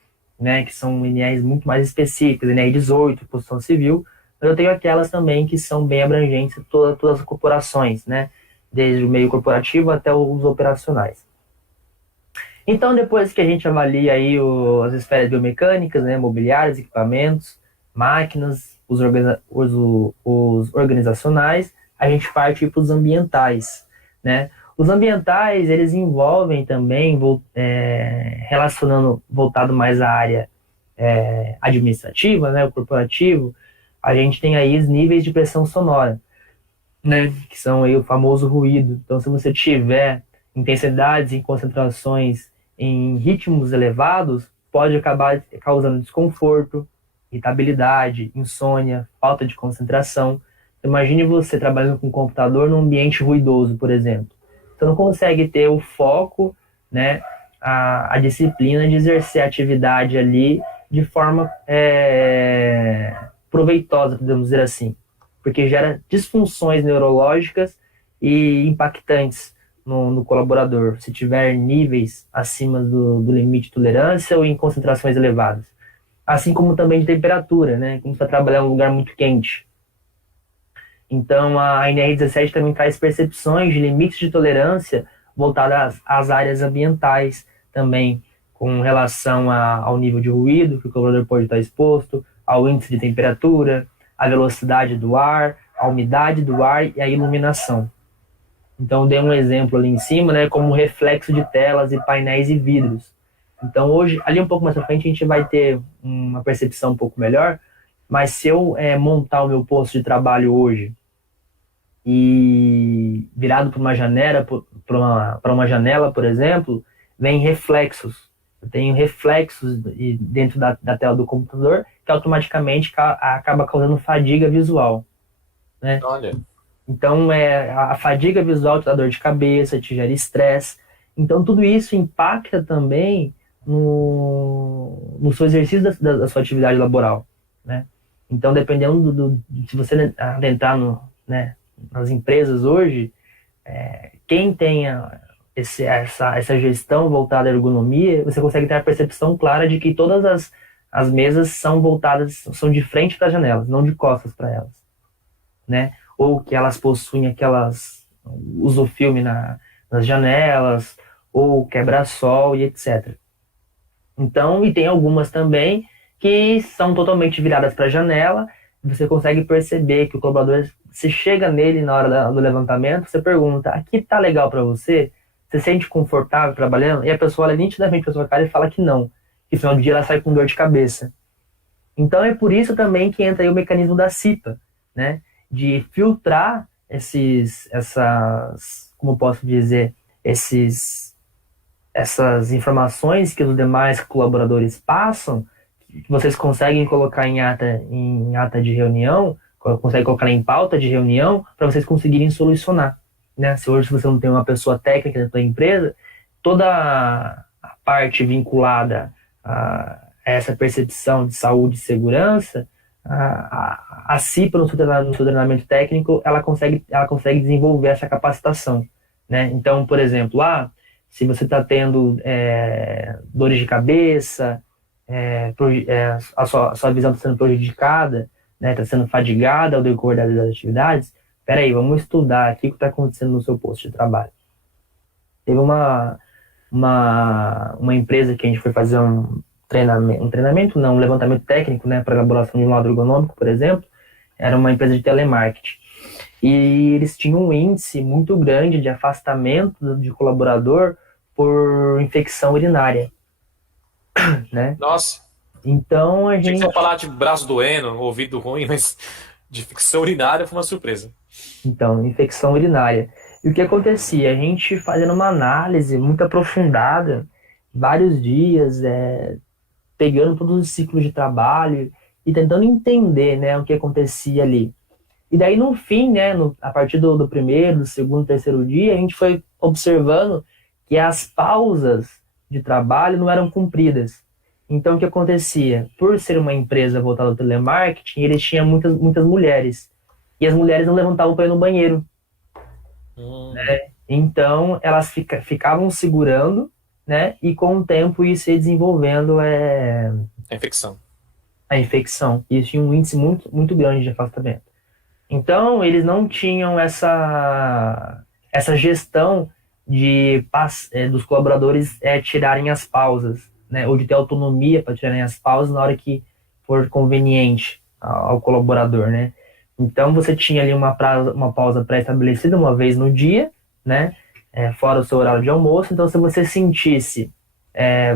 né, que são NRs muito mais específicas, NR18, construção civil, mas eu tenho aquelas também que são bem abrangentes, todas as corporações, né, desde o meio corporativo até os operacionais. Então, depois que a gente avalia aí as esferas biomecânicas, né, mobiliários, equipamentos, máquinas, os organizacionais, a gente parte para os ambientais, né? Os ambientais, eles envolvem também, relacionando, voltado mais à área administrativa, né, o corporativo, a gente tem aí os níveis de pressão sonora, né, que são aí o famoso ruído. Então, se você tiver intensidades e concentrações em ritmos elevados, pode acabar causando desconforto, irritabilidade, insônia, falta de concentração. Imagine você trabalhando com um computador num ambiente ruidoso, por exemplo. Você não consegue ter o foco, né, a disciplina de exercer a atividade ali de forma proveitosa, podemos dizer assim, porque gera disfunções neurológicas e impactantes no colaborador, se tiver níveis acima do limite de tolerância ou em concentrações elevadas. Assim como também de temperatura, né, como você está trabalhando em um lugar muito quente. Então, a NR17 também traz percepções de limites de tolerância voltadas às áreas ambientais também, com relação ao nível de ruído que o colaborador pode estar exposto, ao índice de temperatura, a velocidade do ar, a umidade do ar e a iluminação. Então, eu dei um exemplo ali em cima, né, como reflexo de telas e painéis e vidros. Então, hoje, ali um pouco mais pra frente, a gente vai ter uma percepção um pouco melhor, mas se eu montar o meu posto de trabalho hoje e virado para uma janela, por exemplo, vem reflexos. Eu tenho reflexos dentro da tela do computador que automaticamente acaba causando fadiga visual, né? Olha. Então, a fadiga visual te dá dor de cabeça, te gera estresse. Então, tudo isso impacta também no seu exercício da sua atividade laboral, né? Então, dependendo se você adentrar nas empresas hoje, quem tenha essa gestão voltada à ergonomia, você consegue ter a percepção clara de que todas as mesas são voltadas, são de frente para as janelas, não de costas para elas, né? Ou que elas possuem uso-filme nas janelas, ou quebra-sol e etc. Então, e tem algumas também que são totalmente viradas para a janela, você consegue perceber que o colaborador, se chega nele na hora do levantamento, você pergunta, aqui tá legal para você? Você se sente confortável trabalhando? E a pessoa olha nitidamente para sua cara e fala que não. Que no final do dia ela sai com dor de cabeça. Então é por isso também que entra aí o mecanismo da CIPA, né? De filtrar como posso dizer, essas informações que os demais colaboradores passam, que vocês conseguem colocar em ata de reunião, conseguem colocar em pauta de reunião, para vocês conseguirem solucionar, né? Se hoje você não tem uma pessoa técnica dentro da empresa, toda a parte vinculada a essa percepção de saúde e segurança, a CIPA, no seu treinamento técnico, ela consegue desenvolver essa capacitação, né? Então, por exemplo, se você está tendo dores de cabeça, a sua visão está sendo prejudicada, né? Está sendo fadigada ao decorrer das atividades, peraí, vamos estudar aqui o que está acontecendo no seu posto de trabalho. Teve uma empresa que a gente foi fazer um treinamento não, um levantamento técnico, né, para elaboração de um laudo ergonômico, por exemplo. Era uma empresa de telemarketing. E eles tinham um índice muito grande de afastamento de colaborador por infecção urinária, né? Nossa, Então a tinha que gente... você falar de braço doendo, ouvido ruim, mas de ficção urinária foi uma surpresa. Então, infecção urinária. E o que acontecia? A gente fazendo uma análise muito aprofundada, vários dias, pegando todos os ciclos de trabalho e tentando entender, né, o que acontecia ali. E daí, no fim, né, a partir do primeiro, do segundo, terceiro dia, a gente foi observando que as pausas de trabalho não eram cumpridas. Então, o que acontecia? Por ser uma empresa voltada ao telemarketing, eles tinham muitas mulheres. E as mulheres não levantavam para ir no banheiro. Né? Então, elas ficavam segurando, né? E com o tempo isso ia desenvolvendo A infecção. a infecção. E isso tinha um índice muito, muito grande de afastamento. Então, eles não tinham essa gestão dos colaboradores tirarem as pausas, né? Ou de ter autonomia para tirarem as pausas na hora que for conveniente ao colaborador, né? Então, você tinha ali uma pausa pré-estabelecida uma vez no dia, né? Fora o seu horário de almoço. Então, se você sentisse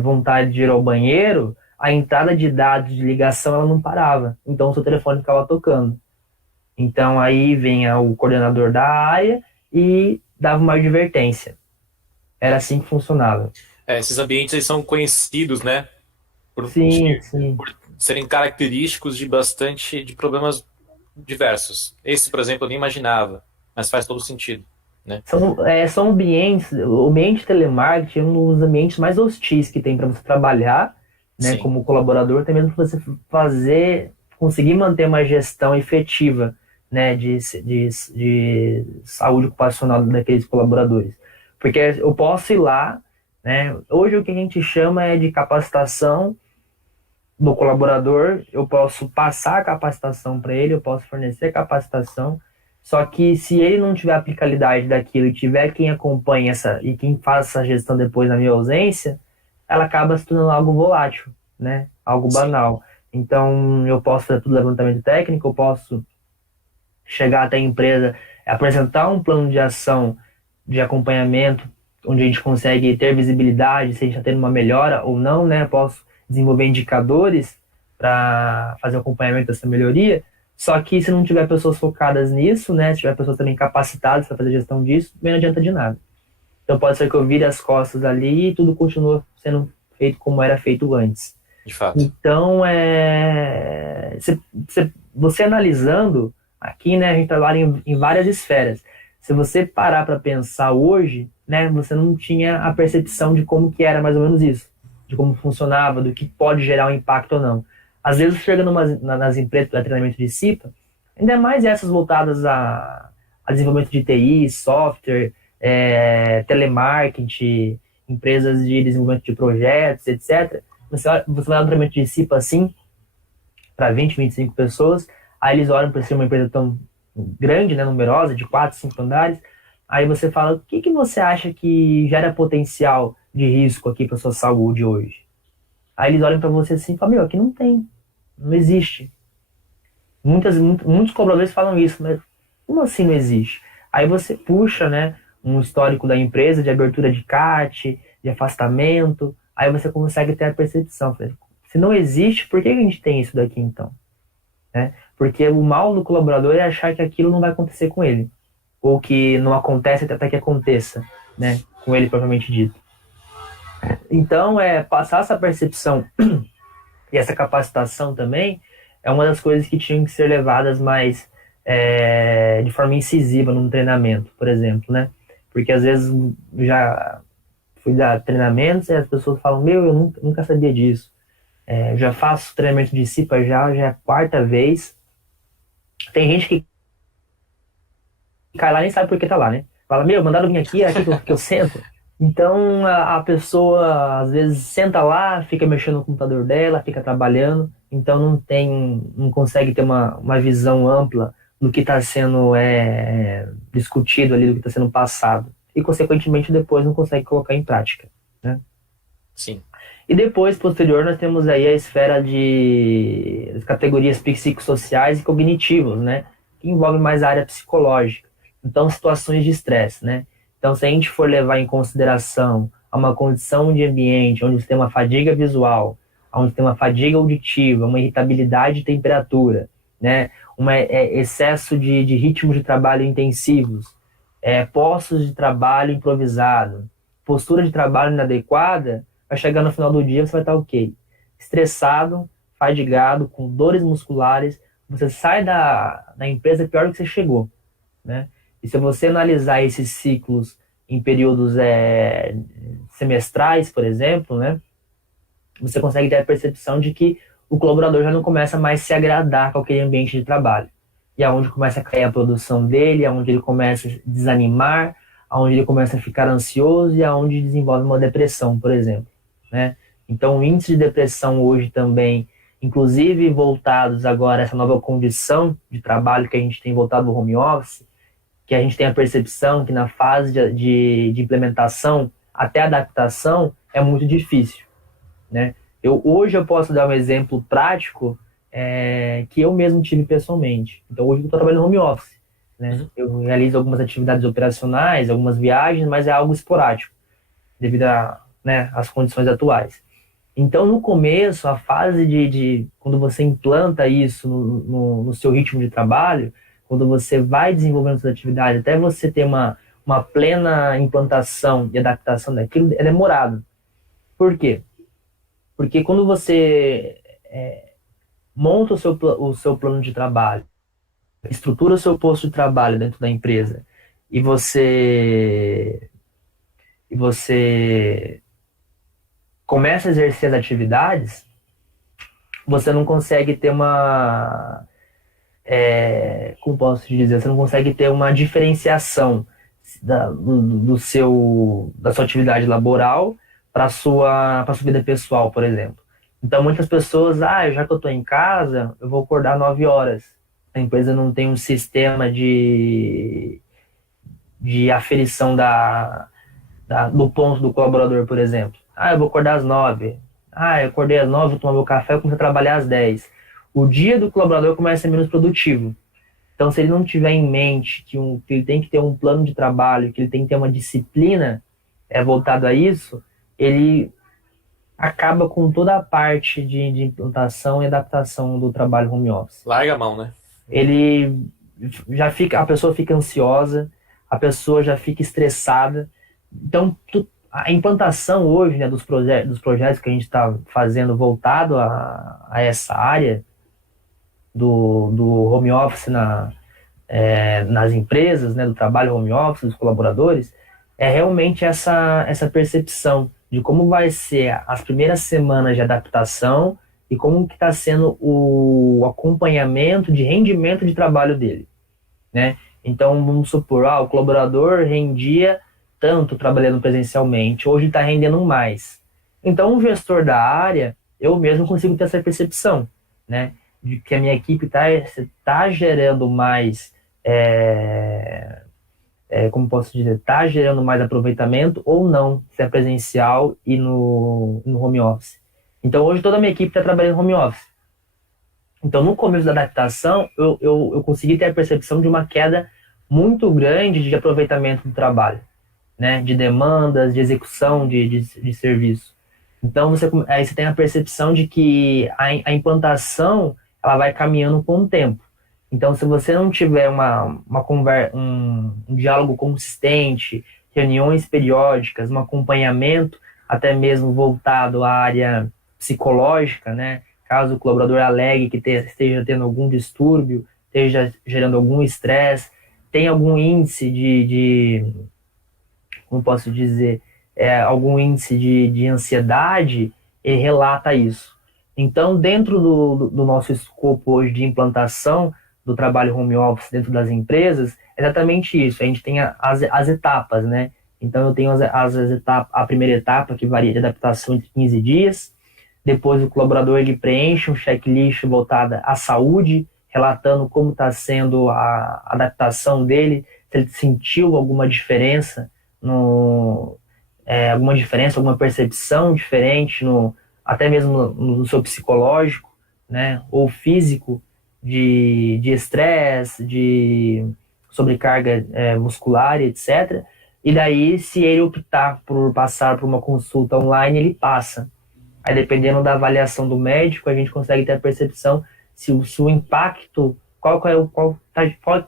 vontade de ir ao banheiro, a entrada de dados de ligação ela não parava. Então, o seu telefone ficava tocando. Então, aí vinha o coordenador da área e dava uma advertência. Era assim que funcionava. Esses ambientes eles são conhecidos, né? Sim, sim. Por serem característicos de problemas diversos. Esse, por exemplo, eu nem imaginava, mas faz todo sentido, né? São ambientes, o ambiente de telemarketing é um dos ambientes mais hostis que tem para você trabalhar, né, Sim. como colaborador, até mesmo para você conseguir manter uma gestão efetiva, né, de saúde ocupacional daqueles colaboradores. Porque eu posso ir lá, né, hoje o que a gente chama é de capacitação do colaborador, eu posso passar a capacitação para ele, eu posso fornecer capacitação, só que se ele não tiver aplicabilidade daquilo e tiver quem acompanhe e quem faça essa gestão depois na minha ausência, ela acaba se tornando algo volátil, né? Algo banal. Então, eu posso fazer tudo levantamento técnico, eu posso chegar até a empresa, apresentar um plano de ação de acompanhamento, onde a gente consegue ter visibilidade, se a gente está tendo uma melhora ou não, né? Eu posso desenvolver indicadores para fazer o acompanhamento dessa melhoria. Só que se não tiver pessoas focadas nisso, né, se tiver pessoas também capacitadas para fazer gestão disso, não adianta de nada. Então pode ser que eu vire as costas ali e tudo continua sendo feito como era feito antes. De fato. Então, você analisando, aqui, né, a gente trabalha em várias esferas. Se você parar para pensar hoje, né, você não tinha a percepção de como que era mais ou menos isso, de como funcionava, do que pode gerar um impacto ou não. Às vezes, chega nas empresas de treinamento de CIPA, ainda mais essas voltadas a desenvolvimento de TI, software, telemarketing, empresas de desenvolvimento de projetos, etc. Você vai dar um treinamento de CIPA assim, para 20, 25 pessoas, aí eles olham para ser uma empresa tão grande, né, numerosa, de 4, 5 andares, aí você fala, o que você acha que gera potencial de risco aqui para sua saúde hoje? Aí eles olham para você assim e falam, meu, aqui não existe. Muitos colaboradores falam isso, mas como assim não existe? Aí você puxa, né, um histórico da empresa de abertura de CAT, de afastamento, aí você consegue ter a percepção. Se não existe, por que a gente tem isso daqui então? Né? Porque o mal do colaborador é achar que aquilo não vai acontecer com ele, ou que não acontece até que aconteça, né? Com ele propriamente dito. Então, passar essa percepção e essa capacitação também é uma das coisas que tinham que ser levadas mais de forma incisiva num treinamento, por exemplo, né? Porque às vezes já fui dar treinamentos e as pessoas falam, eu nunca sabia disso. Já faço treinamento de CIPA já é a quarta vez. Tem gente que cai lá e nem sabe por que tá lá, né? Fala, mandaram vir aqui, é aqui que eu sento. Então a pessoa às vezes senta lá, fica mexendo no computador dela, fica trabalhando, então não consegue ter uma visão ampla do que está sendo discutido ali, do que está sendo passado. E consequentemente depois não consegue colocar em prática, né? Sim. E depois, posterior, nós temos aí a esfera das categorias psicossociais e cognitivas, né? Que envolve mais a área psicológica. Então, situações de estresse, né? Então, se a gente for levar em consideração uma condição de ambiente onde você tem uma fadiga visual, onde tem uma fadiga auditiva, uma irritabilidade de temperatura, né? Excesso de ritmos de trabalho intensivos, postos de trabalho improvisado, postura de trabalho inadequada, vai chegar no final do dia, você vai estar ok. Estressado, fadigado, com dores musculares, você sai da empresa pior do que você chegou, né? E se você analisar esses ciclos em períodos semestrais, por exemplo, né, você consegue ter a percepção de que o colaborador já não começa mais a se agradar com aquele ambiente de trabalho. E aonde começa a cair a produção dele, aonde ele começa a desanimar, aonde ele começa a ficar ansioso e aonde desenvolve uma depressão, por exemplo, né? Então, o índice de depressão hoje também, inclusive voltados agora a essa nova condição de trabalho que a gente tem voltado ao home office, que a gente tem a percepção que na fase de implementação até adaptação é muito difícil, né? Hoje eu posso dar um exemplo prático que eu mesmo tive pessoalmente. Então hoje eu estou trabalhando no home office, né? Uhum. Eu realizo algumas atividades operacionais, algumas viagens, mas é algo esporádico, devido às condições atuais. Então no começo, a fase de quando você implanta isso no seu ritmo de trabalho, quando você vai desenvolvendo suas atividades, até você ter uma plena implantação e adaptação daquilo, é demorado. Por quê? Porque quando você monta o seu plano de trabalho, estrutura o seu posto de trabalho dentro da empresa, e você começa a exercer as atividades, você não consegue ter como posso te dizer, você não consegue ter uma diferenciação da sua atividade laboral para a sua vida pessoal, por exemplo. Então, muitas pessoas, já que eu estou em casa, eu vou acordar 9 horas. A empresa não tem um sistema de aferição do ponto do colaborador, por exemplo. Eu vou acordar às 9. Eu acordei às 9, vou tomar meu café, eu começo a trabalhar às 10. O dia do colaborador começa a ser menos produtivo. Então, se ele não tiver em mente que ele tem que ter um plano de trabalho, que ele tem que ter uma disciplina voltada a isso, ele acaba com toda a parte de implantação e adaptação do trabalho home office. Larga a mão, né? Ele a pessoa fica ansiosa, a pessoa já fica estressada. Então, a implantação hoje, né, dos projetos que a gente está fazendo voltado a essa área do home office nas empresas, né, do trabalho home office, dos colaboradores, é realmente essa percepção de como vai ser as primeiras semanas de adaptação e como que está sendo o acompanhamento de rendimento de trabalho dele, né? Então, vamos supor, o colaborador rendia tanto trabalhando presencialmente, hoje está rendendo mais. Então, o gestor da área, eu mesmo consigo ter essa percepção, né? De que a minha equipe está gerando mais, como posso dizer, está gerando mais aproveitamento ou não, se é presencial e no home office. Então, hoje toda a minha equipe está trabalhando no home office. Então, no começo da adaptação, eu consegui ter a percepção de uma queda muito grande de aproveitamento do trabalho, né? De demandas, de execução de serviço. Então, aí você tem a percepção de que a implantação ela vai caminhando com o tempo. Então, se você não tiver um diálogo consistente, reuniões periódicas, um acompanhamento, até mesmo voltado à área psicológica, né? Caso o colaborador alegue que esteja tendo algum distúrbio, esteja gerando algum estresse, tem algum índice como posso dizer, algum índice de ansiedade, ele relata isso. Então, dentro do nosso escopo hoje de implantação do trabalho home office dentro das empresas, é exatamente isso. A gente tem as etapas, né? Então, eu tenho as etapas, a primeira etapa, que varia de adaptação entre 15 dias. Depois, o colaborador ele preenche um checklist voltado à saúde, relatando como está sendo a adaptação dele, se ele sentiu alguma diferença no, alguma percepção diferente, até mesmo no seu psicológico, né, ou físico, de estresse, de sobrecarga muscular, etc. E daí, se ele optar por passar por uma consulta online, ele passa. Aí, dependendo da avaliação do médico, a gente consegue ter a percepção se o impacto,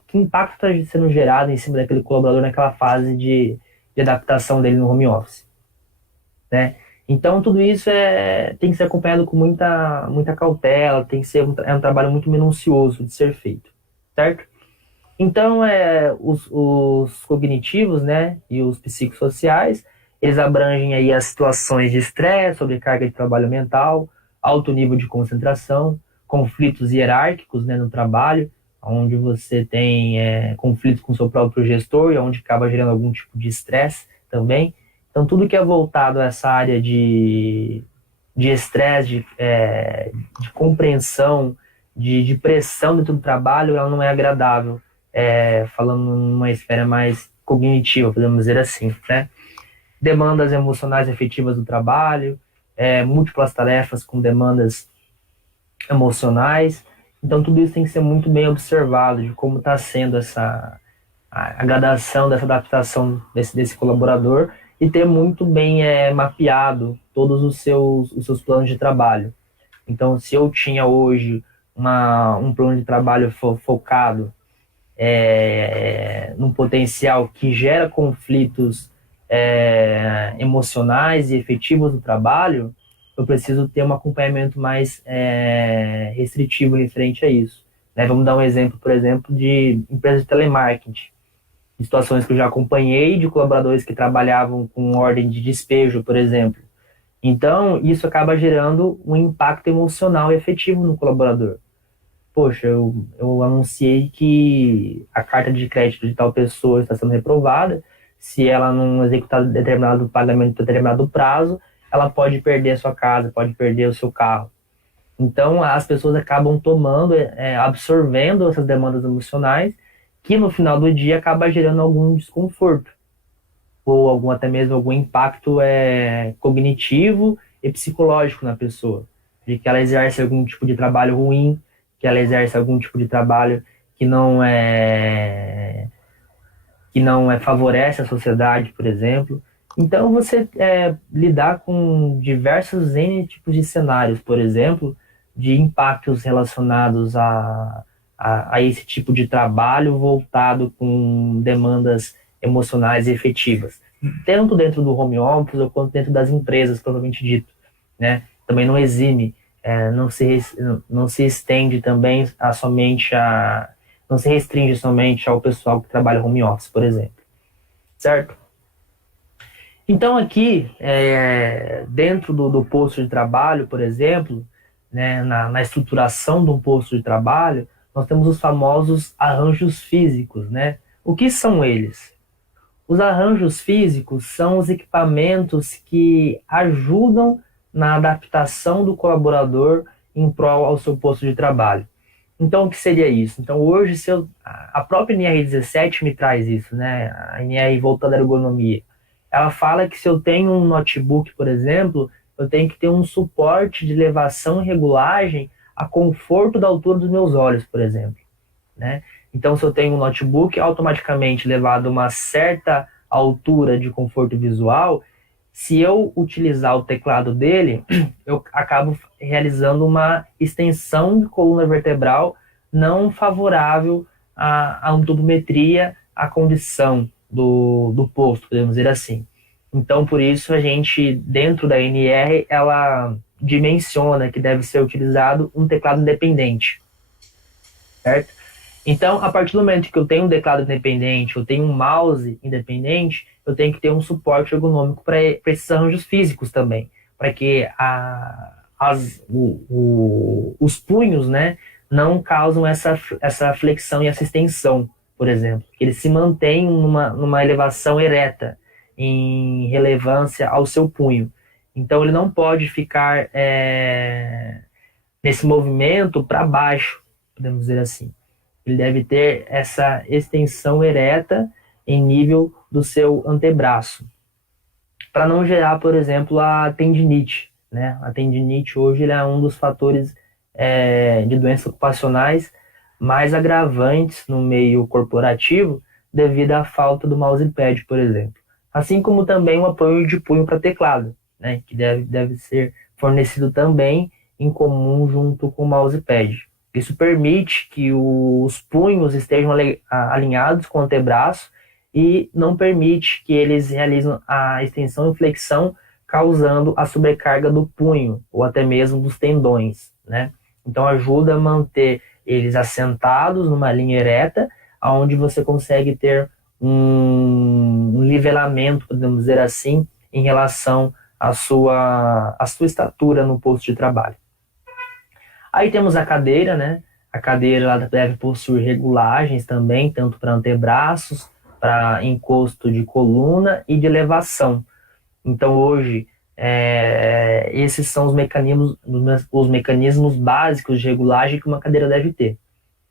que impacto está sendo gerado em cima daquele colaborador naquela fase de adaptação dele no home office, né? Então, tudo isso tem que ser acompanhado com muita cautela, tem que ser um trabalho muito minucioso de ser feito, certo? Então, os cognitivos, né, e os psicossociais, eles abrangem aí as situações de estresse, sobrecarga de trabalho mental, alto nível de concentração, conflitos hierárquicos, né, no trabalho, onde você tem conflitos com o seu próprio gestor e onde acaba gerando algum tipo de estresse também. Então, tudo que é voltado a essa área de estresse, de compreensão, de pressão dentro do trabalho, ela não é agradável, falando numa esfera mais cognitiva, podemos dizer assim, né? Demandas emocionais efetivas do trabalho, múltiplas tarefas com demandas emocionais. Então, tudo isso tem que ser muito bem observado, de como está sendo a gradação dessa adaptação desse colaborador e ter muito bem mapeado todos os seus planos de trabalho. Então, se eu tinha hoje um plano de trabalho focado num potencial que gera conflitos emocionais e efetivos do trabalho, eu preciso ter um acompanhamento mais restritivo referente a isso, né? Vamos dar um exemplo, por exemplo, de empresas de telemarketing, de situações que eu já acompanhei de colaboradores que trabalhavam com ordem de despejo, por exemplo. Então, isso acaba gerando um impacto emocional e efetivo no colaborador. Poxa, eu anunciei que a carta de crédito de tal pessoa está sendo reprovada. Se ela não executar determinado pagamento em determinado prazo, ela pode perder a sua casa, pode perder o seu carro. Então, as pessoas acabam absorvendo essas demandas emocionais, que no final do dia acaba gerando algum desconforto, ou até mesmo algum impacto cognitivo e psicológico na pessoa, de que ela exerce algum tipo de trabalho ruim, que ela exerce algum tipo de trabalho que não favorece a sociedade, por exemplo. Então, você lidar com diversos N tipos de cenários, por exemplo, de impactos relacionados a esse tipo de trabalho voltado com demandas emocionais e efetivas, tanto dentro do home office quanto dentro das empresas, propriamente dito, né? Também não exime, não se estende também não se restringe somente ao pessoal que trabalha home office, por exemplo, certo? Então aqui, dentro do posto de trabalho, por exemplo, né, na estruturação de um posto de trabalho, nós temos os famosos arranjos físicos, né? O que são eles? Os arranjos físicos são os equipamentos que ajudam na adaptação do colaborador em prol ao seu posto de trabalho. Então, o que seria isso? Então, hoje, a própria NR17 me traz isso, né? A NR voltada à ergonomia. Ela fala que se eu tenho um notebook, por exemplo, eu tenho que ter um suporte de elevação e regulagem a conforto da altura dos meus olhos, por exemplo, né? Então, se eu tenho um notebook automaticamente levado a uma certa altura de conforto visual, Se eu utilizar o teclado dele, eu acabo realizando uma extensão de coluna vertebral não favorável a ontometria, a condição do posto, podemos dizer assim. Então, por isso, a gente, dentro da NR, ela dimensiona que deve ser utilizado um teclado independente, certo? Então, a partir do momento que eu tenho um teclado independente, eu tenho um mouse independente, eu tenho que ter um suporte ergonômico para esses arranjos físicos também, para que os punhos, né, não causam essa flexão e essa extensão, por exemplo. Eles se mantêm numa elevação ereta em relevância ao seu punho. Então, ele não pode ficar nesse movimento para baixo, podemos dizer assim. Ele deve ter essa extensão ereta em nível do seu antebraço, para não gerar, por exemplo, a tendinite, né? A tendinite hoje ele é um dos fatores de doenças ocupacionais mais agravantes no meio corporativo devido à falta do mousepad, por exemplo. Assim como também o apoio de punho para teclado, né? Que deve ser fornecido também em comum junto com o mousepad. Isso permite que os punhos estejam alinhados com o antebraço e não permite que eles realizem a extensão e flexão, causando a sobrecarga do punho ou até mesmo dos tendões, né? Então ajuda a manter eles assentados numa linha ereta, onde você consegue ter um nivelamento, podemos dizer assim, em relação à sua estatura no posto de trabalho. Aí temos a cadeira, né? A cadeira ela deve possuir regulagens também, tanto para antebraços, para encosto de coluna e de elevação. Então, hoje, esses são os mecanismos básicos de regulagem que uma cadeira deve ter.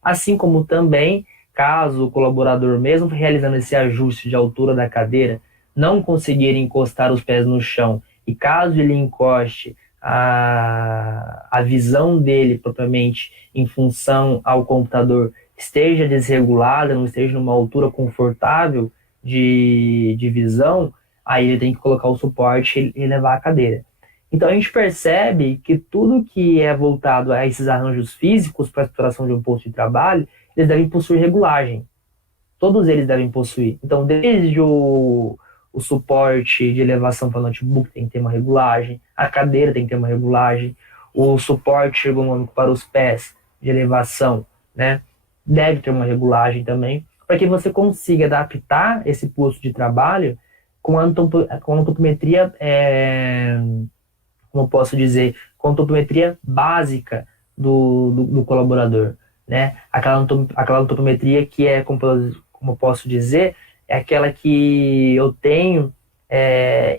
Assim como também, caso o colaborador, mesmo realizando esse ajuste de altura da cadeira, não conseguir encostar os pés no chão, e caso ele encoste a visão dele propriamente em função ao computador esteja desregulada, não esteja numa altura confortável de visão, aí ele tem que colocar o suporte e levar a cadeira. Então a gente percebe que tudo que é voltado a esses arranjos físicos para a exploração de um posto de trabalho, eles devem possuir regulagem. Todos eles devem possuir. Então, desde o suporte de elevação para notebook tem que ter uma regulagem, a cadeira tem que ter uma regulagem, o suporte ergonômico para os pés de elevação, né, deve ter uma regulagem também, para que você consiga adaptar esse posto de trabalho com a antropometria, como posso dizer, com a antropometria básica do colaborador, né? Aquela antropometria que é, como posso dizer, é aquela que eu tenho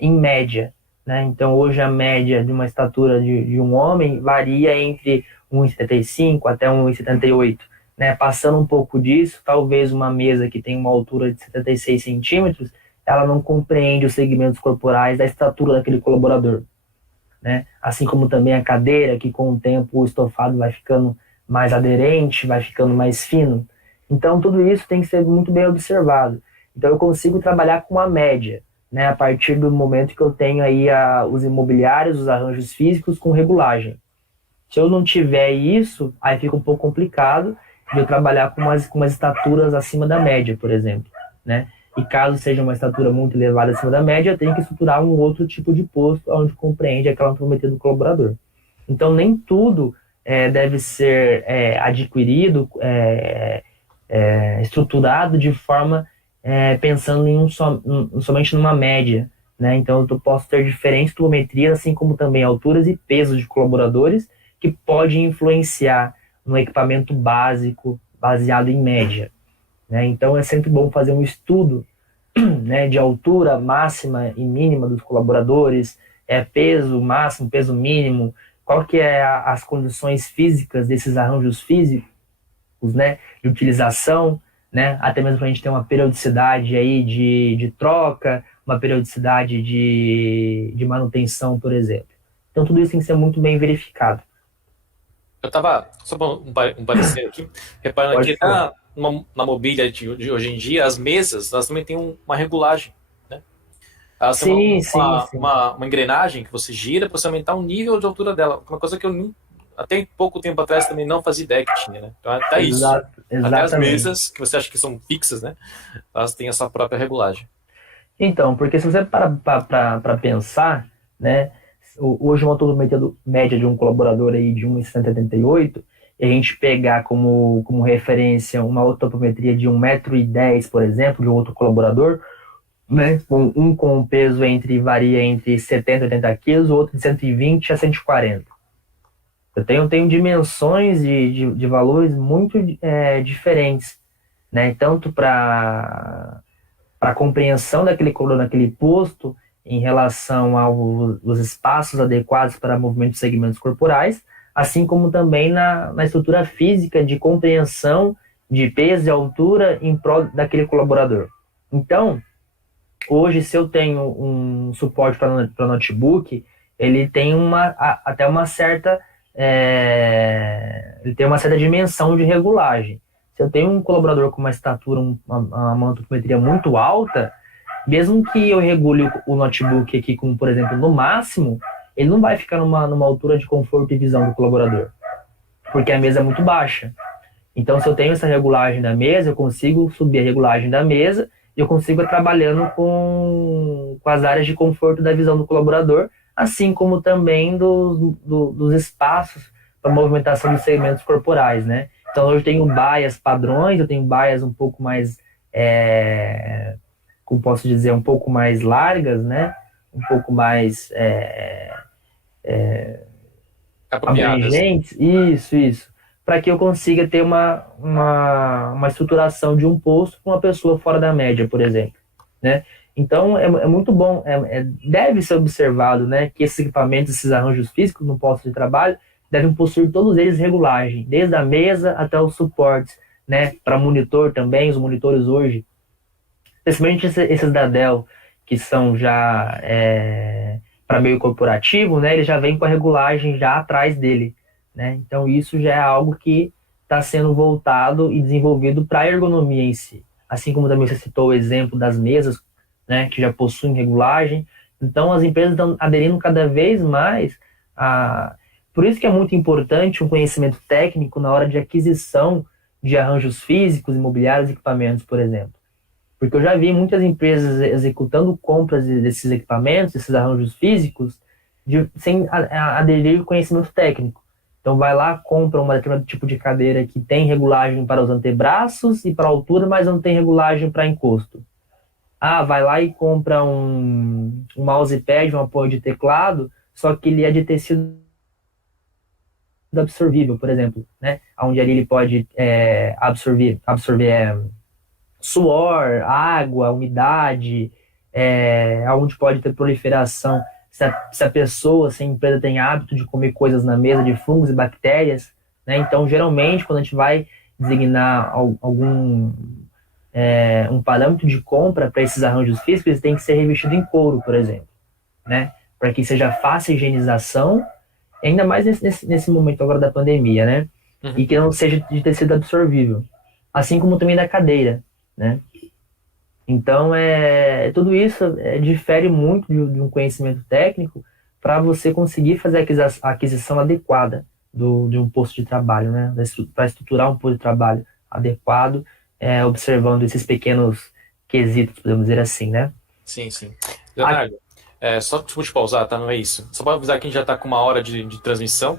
em média, né? Então, hoje a média de uma estatura de um homem varia entre 1,75 até 1,78, né? Passando um pouco disso, talvez uma mesa que tem uma altura de 76 centímetros, ela não compreende os segmentos corporais da estatura daquele colaborador, né? Assim como também a cadeira, que com o tempo o estofado vai ficando mais aderente, vai ficando mais fino. Então, tudo isso tem que ser muito bem observado. Então, eu consigo trabalhar com a média, né, a partir do momento que eu tenho aí os imobiliários, os arranjos físicos com regulagem. Se eu não tiver isso, aí fica um pouco complicado de eu trabalhar com umas estaturas acima da média, por exemplo, né? E caso seja uma estatura muito elevada acima da média, eu tenho que estruturar um outro tipo de posto onde compreende aquela antropometria do colaborador. Então, nem tudo deve ser adquirido, estruturado de forma pensando somente numa média, né? Então, eu posso ter diferentes antropometrias, assim como também alturas e pesos de colaboradores, que pode influenciar no equipamento básico baseado em média, né? Então, é sempre bom fazer um estudo, né, de altura máxima e mínima dos colaboradores, peso máximo, peso mínimo, qual que é as condições físicas desses arranjos físicos, né, de utilização, né, até mesmo para a gente ter uma periodicidade aí de troca, uma periodicidade de manutenção, por exemplo. Então, tudo isso tem que ser muito bem verificado. Eu estava, só um parecer aqui, reparando Pode que falar. na mobília de hoje em dia, as mesas, elas também têm uma regulagem, né? Elas têm Sim, sim, sim. uma engrenagem que você gira para você aumentar o nível de altura dela. Uma coisa que até pouco tempo atrás também não fazia ideia que tinha, né? Então até isso. Até as Exatamente. mesas, que você acha que são fixas, né? Elas têm essa própria regulagem. Então, porque se você parar para pensar, né, hoje uma altura média de um colaborador aí de 1,78 e a gente pegar como referência uma ortopometria de 1,10 m, por exemplo, de um outro colaborador, né, com um peso varia entre 70 e 80 quilos, o outro de 120 a 140. Eu tenho dimensões de valores muito diferentes, né, tanto para a compreensão daquele color naquele posto em relação aos espaços adequados para movimento de segmentos corporais, assim como também na estrutura física de compreensão de peso e altura em prol daquele colaborador. Então, hoje, se eu tenho um suporte para notebook, ele tem até uma certa ele tem uma certa dimensão de regulagem. Se eu tenho um colaborador com uma estatura, uma antropometria muito alta, mesmo que eu regule o notebook aqui com, por exemplo, no máximo, ele não vai ficar numa altura de conforto e visão do colaborador, porque a mesa é muito baixa. Então, se eu tenho essa regulagem da mesa, eu consigo subir a regulagem da mesa e eu consigo ir trabalhando com as áreas de conforto da visão do colaborador, assim como também dos espaços para movimentação dos segmentos corporais, né? Então, hoje eu tenho baias padrões, eu tenho baias um pouco mais, como posso dizer, um pouco mais largas, né? Um pouco mais Apropriadas. abrangentes, isso, para que eu consiga ter uma estruturação de um posto com uma pessoa fora da média, por exemplo, né? Então, é muito bom, deve ser observado, né, que esses equipamentos, esses arranjos físicos no posto de trabalho, devem possuir todos eles regulagem, desde a mesa até os suportes, né, para monitor também, os monitores hoje, especialmente esses da Dell, que são já para meio corporativo, né, ele já vem com a regulagem já atrás dele, né? Então isso já é algo que está sendo voltado e desenvolvido para a ergonomia em si. Assim como também você citou o exemplo das mesas, né, que já possuem regulagem. Então as empresas estão aderindo cada vez mais a... Por isso que é muito importante um conhecimento técnico na hora de aquisição de arranjos físicos, imobiliários e equipamentos, por exemplo. Porque eu já vi muitas empresas executando compras desses equipamentos, desses arranjos físicos, sem aderir conhecimento técnico. Então vai lá, compra um determinado tipo de cadeira que tem regulagem para os antebraços e para a altura, mas não tem regulagem para encosto. Ah, vai lá e compra um mousepad, um apoio de teclado, só que ele é de tecido absorvível, por exemplo, né? Onde ali ele pode absorver suor, água, umidade, onde pode ter proliferação. Se a pessoa, se a empresa tem hábito de comer coisas na mesa de fungos e bactérias, né? Então, geralmente, quando a gente vai designar algum um parâmetro de compra para esses arranjos físicos, eles têm que ser revestidos em couro, por exemplo, né? Para que seja fácil a higienização, ainda mais nesse momento agora da pandemia, né? Uhum. E que não seja de tecido absorvível. Assim como também da cadeira, né? Então, tudo isso difere muito de um conhecimento técnico para você conseguir fazer a aquisição adequada de um posto de trabalho, né? Para estruturar um posto de trabalho adequado, observando esses pequenos quesitos, podemos dizer assim, né? Sim, sim. Leonardo, só vou te pausar, tá? Não é isso. Só para avisar que a gente já está com uma hora de transmissão.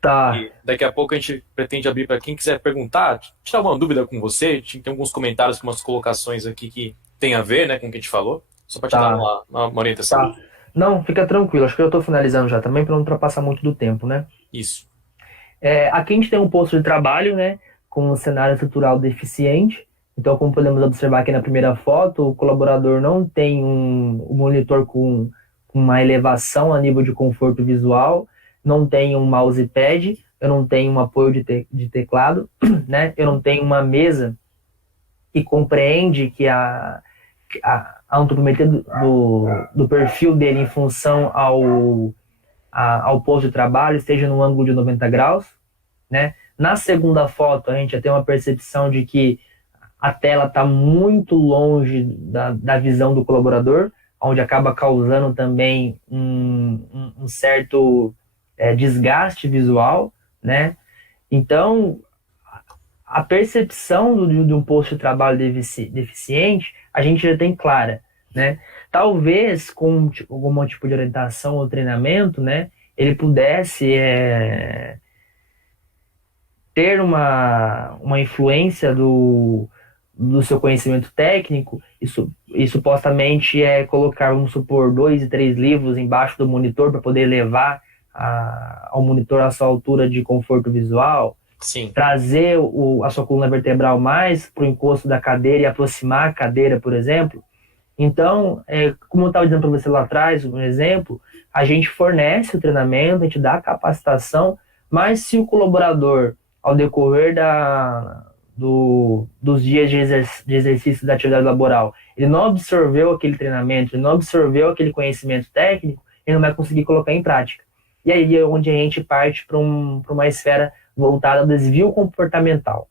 Tá, E daqui a pouco a gente pretende abrir para quem quiser perguntar, tirar alguma dúvida com você. Tem alguns comentários com umas colocações aqui que tem a ver, né, com o que a gente falou. Só para te dar tá, uma orientação. tá. Não, fica tranquilo. Acho que eu estou finalizando já também para não ultrapassar muito do tempo, né? Isso. Aqui a gente tem um posto de trabalho, né, com um cenário estrutural deficiente. Então, como podemos observar aqui na primeira foto, o colaborador não tem um monitor com uma elevação a nível de conforto visual, não tem um mousepad, eu não tenho um apoio de teclado, né? Eu não tenho uma mesa que compreende que a antropometria do perfil dele em função ao posto de trabalho esteja no ângulo de 90 graus, né? Na segunda foto, a gente já tem uma percepção de que a tela está muito longe da visão do colaborador, onde acaba causando também um certo desgaste visual, né? Então, a percepção de um posto de trabalho deficiente, a gente já tem clara, né? Talvez com algum tipo de orientação ou treinamento, né, ele pudesse ter uma influência do seu conhecimento técnico, e supostamente colocar, vamos supor, 2 e 3 livros embaixo do monitor para poder levar ao monitor a sua altura de conforto visual, Sim. trazer a sua coluna vertebral mais para o encosto da cadeira e aproximar a cadeira, por exemplo. Então, como eu estava dizendo para você lá atrás, um exemplo, a gente fornece o treinamento, a gente dá a capacitação, mas se o colaborador, ao decorrer dos dias de exercício da atividade laboral, ele não absorveu aquele treinamento, ele não absorveu aquele conhecimento técnico, ele não vai conseguir colocar em prática. E aí é onde a gente parte para uma esfera voltada ao desvio comportamental,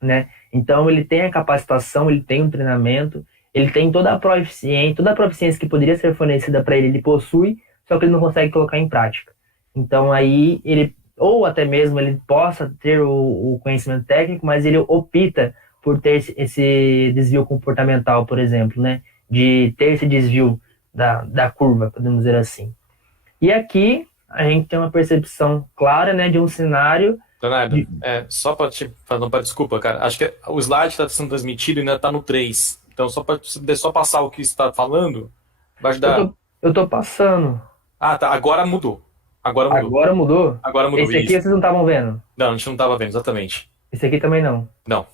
né? Então, ele tem a capacitação, ele tem um treinamento, ele tem toda a proficiência que poderia ser fornecida para ele, ele possui, só que ele não consegue colocar em prática. Então, aí, ou até mesmo ele possa ter o conhecimento técnico, mas ele opta por ter esse desvio comportamental, por exemplo, né? De ter esse desvio da curva, podemos dizer assim. E aqui, a gente tem uma percepção clara, né, de um cenário... Leonardo, só para desculpa, cara, acho que o slide está sendo transmitido e ainda está no 3. Então, só para só passar o que você está falando, vai ajudar. Eu tô passando. Ah, tá. Agora mudou. Agora mudou. Agora mudou? Agora mudou. Esse aqui isso. vocês não estavam vendo? Não, a gente não estava vendo, exatamente. Esse aqui também não. Não.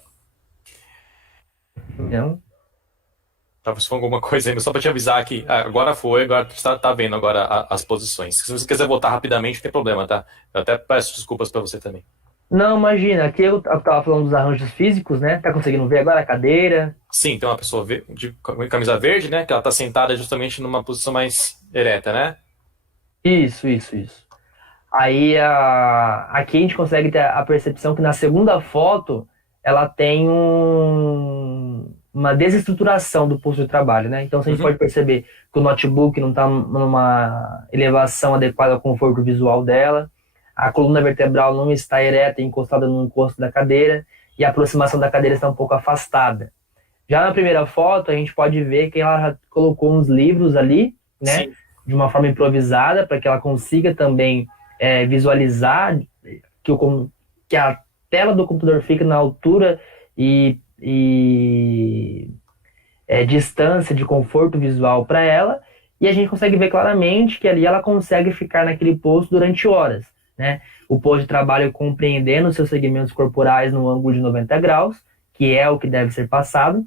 Não? Tava falando alguma coisa ainda, só para te avisar que agora foi, agora você tá vendo agora as posições. Se você quiser voltar rapidamente, não tem problema, tá? Eu até peço desculpas para você também. Não, imagina, aqui eu tava falando dos arranjos físicos, né? Tá conseguindo ver agora a cadeira? Sim, tem uma pessoa de camisa verde, né? Que ela tá sentada justamente numa posição mais ereta, né? Isso. Aí aqui a gente consegue ter a percepção que na segunda foto ela tem uma desestruturação do posto de trabalho, né? Então a gente pode perceber que o notebook não está numa elevação adequada ao conforto visual dela, a coluna vertebral não está ereta e encostada no encosto da cadeira, e a aproximação da cadeira está um pouco afastada. Já na primeira foto, a gente pode ver que ela colocou uns livros ali, né? Sim. De uma forma improvisada, para que ela consiga também visualizar que a tela do computador fica na altura e distância de conforto visual para ela, e a gente consegue ver claramente que ali ela consegue ficar naquele posto durante horas, né? O posto de trabalho compreendendo os seus segmentos corporais no ângulo de 90 graus, que é o que deve ser passado,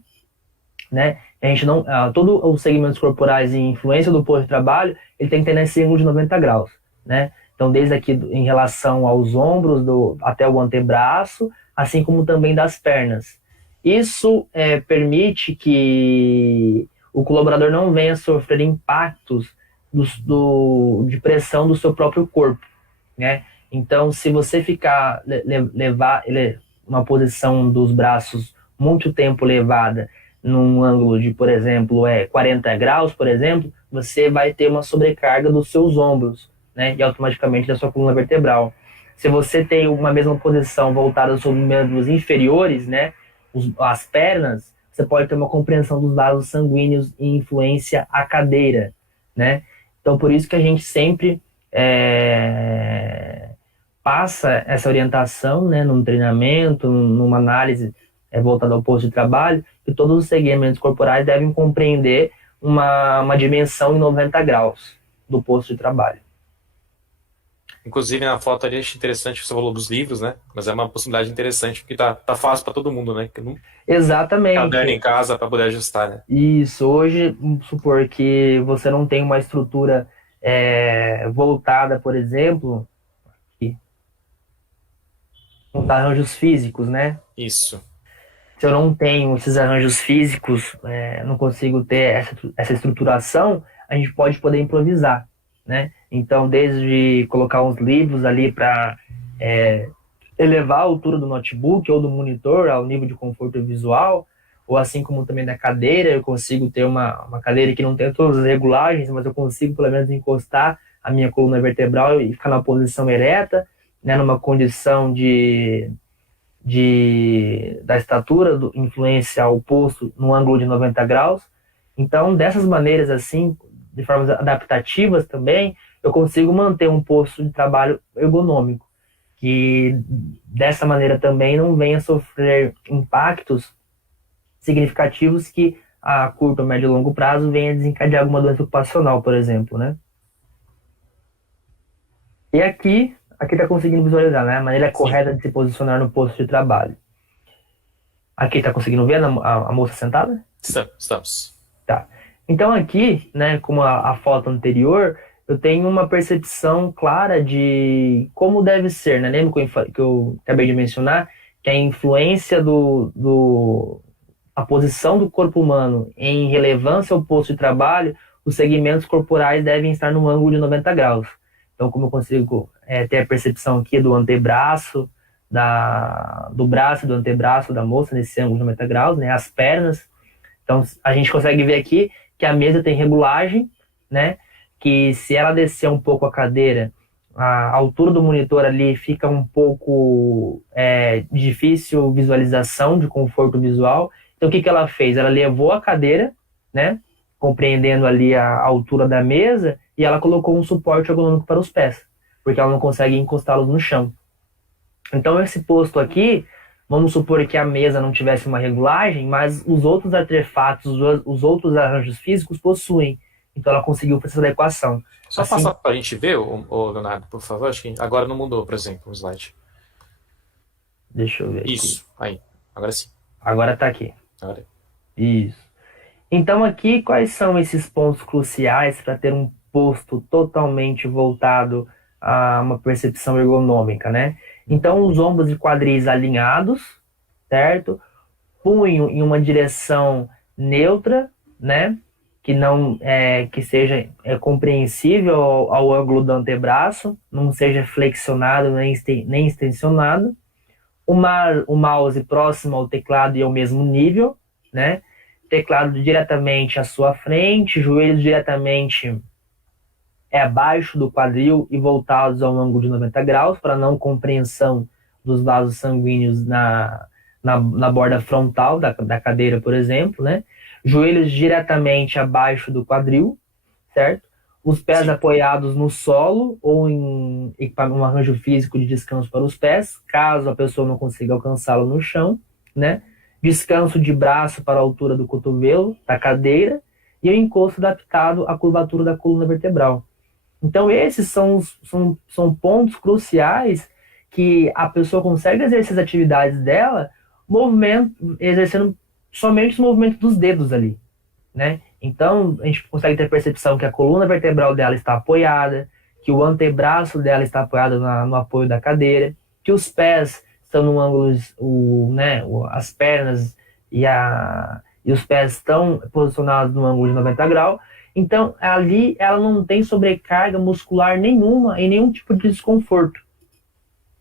né? A gente não, todos os segmentos corporais em influência do posto de trabalho, ele tem que ter nesse ângulo de 90 graus, né? Então, desde aqui em relação aos ombros até o antebraço, assim como também das pernas. Isso permite que o colaborador não venha sofrer impactos de pressão do seu próprio corpo, né? Então, se você levar uma posição dos braços muito tempo elevada num ângulo de, por exemplo, 40 graus, por exemplo, você vai ter uma sobrecarga dos seus ombros, né? E automaticamente da sua coluna vertebral. Se você tem uma mesma posição voltada sobre os membros inferiores, né? As pernas, você pode ter uma compreensão dos vasos sanguíneos e influência à cadeira, né? Então, por isso que a gente sempre passa essa orientação, né, num treinamento, numa análise voltada ao posto de trabalho, que todos os segmentos corporais devem compreender uma dimensão em 90 graus do posto de trabalho. Inclusive, na foto ali, acho interessante que você falou dos livros, né? Mas é uma possibilidade interessante, porque tá fácil para todo mundo, né? Exatamente. Caderno em casa para poder ajustar, né? Isso. Hoje, vamos supor que você não tem uma estrutura voltada, por exemplo, com arranjos físicos, né? Isso. Se eu não tenho esses arranjos físicos, não consigo ter essa estruturação, a gente pode poder improvisar, né? Então, desde colocar uns livros ali para elevar a altura do notebook ou do monitor ao nível de conforto visual, ou assim como também na cadeira, eu consigo ter uma cadeira que não tem todas as regulagens, mas eu consigo pelo menos encostar a minha coluna vertebral e ficar na posição ereta, né, numa condição da estatura, influência ao posto no ângulo de 90 graus. Então, dessas maneiras assim, de formas adaptativas também, eu consigo manter um posto de trabalho ergonômico, que dessa maneira também não venha sofrer impactos significativos que a curto, médio e longo prazo venha desencadear alguma doença ocupacional, por exemplo, né? E aqui está conseguindo visualizar, né? A maneira Sim, correta de se posicionar no posto de trabalho. Aqui está conseguindo ver a moça sentada? estamos. Tá. Então aqui, né, como a foto anterior, eu tenho uma percepção clara de como deve ser, né? Lembra que eu acabei de mencionar que a influência a posição do corpo humano em relevância ao posto de trabalho, os segmentos corporais devem estar no ângulo de 90 graus. Então, como eu consigo ter a percepção aqui do antebraço, do braço e do antebraço da moça nesse ângulo de 90 graus, né? As pernas. Então, a gente consegue ver aqui que a mesa tem regulagem, né? Que se ela descer um pouco a cadeira, a altura do monitor ali fica um pouco difícil visualização, de conforto visual. Então, o que ela fez? Ela levou a cadeira, né? Compreendendo ali a altura da mesa, e ela colocou um suporte ergonômico para os pés, porque ela não consegue encostá-los no chão. Então, esse posto aqui, vamos supor que a mesa não tivesse uma regulagem, mas os outros artefatos, os outros arranjos físicos possuem. Então, ela conseguiu fazer essa adequação. Só Assim, passar para a gente ver, Leonardo, por favor. Acho que agora não mudou, por exemplo, o slide. deixa eu ver aqui. Isso, aí. Agora sim. Agora está aqui. Agora. Isso. Então, aqui, quais são esses pontos cruciais para ter um posto totalmente voltado a uma percepção ergonômica, né? Então, os ombros e quadris alinhados, certo? Punho em uma direção neutra, né? Que não que seja compreensível ao ângulo do antebraço, não seja flexionado nem extensionado. O mouse próximo ao teclado e ao mesmo nível, né? Teclado diretamente à sua frente, joelhos diretamente abaixo do quadril e voltados ao ângulo de 90 graus, para não compreensão dos vasos sanguíneos na borda frontal da cadeira, por exemplo, né? Joelhos diretamente abaixo do quadril, certo? Os pés Sim. apoiados no solo ou em um arranjo físico de descanso para os pés, caso a pessoa não consiga alcançá-lo no chão, né? Descanso de braço para a altura do cotovelo, da cadeira, e o encosto adaptado à curvatura da coluna vertebral. Então, esses são pontos cruciais que a pessoa consegue exercer as atividades dela exercendo somente os movimentos dos dedos ali, né? Então, a gente consegue ter a percepção que a coluna vertebral dela está apoiada, que o antebraço dela está apoiado no apoio da cadeira, que os pés estão no ângulo, as pernas e os pés estão posicionados no ângulo de 90 graus. Então, ali ela não tem sobrecarga muscular nenhuma e nenhum tipo de desconforto.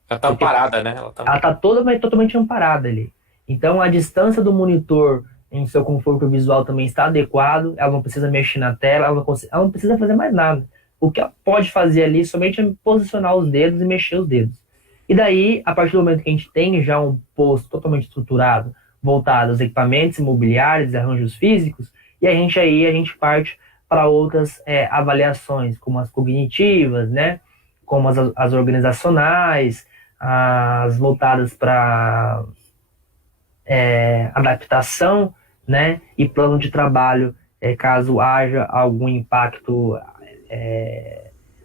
Ela tá parada, né? Ela está totalmente amparada ali. Então, a distância do monitor em seu conforto visual também está adequado, ela não precisa mexer na tela, ela não precisa fazer mais nada. O que ela pode fazer ali somente é posicionar os dedos e mexer os dedos. E daí, a partir do momento que a gente tem já um posto totalmente estruturado, voltado aos equipamentos imobiliários, arranjos físicos, e a gente parte para outras avaliações, como as cognitivas, né? Como as organizacionais, as voltadas para adaptação, né? E plano de trabalho, caso haja algum impacto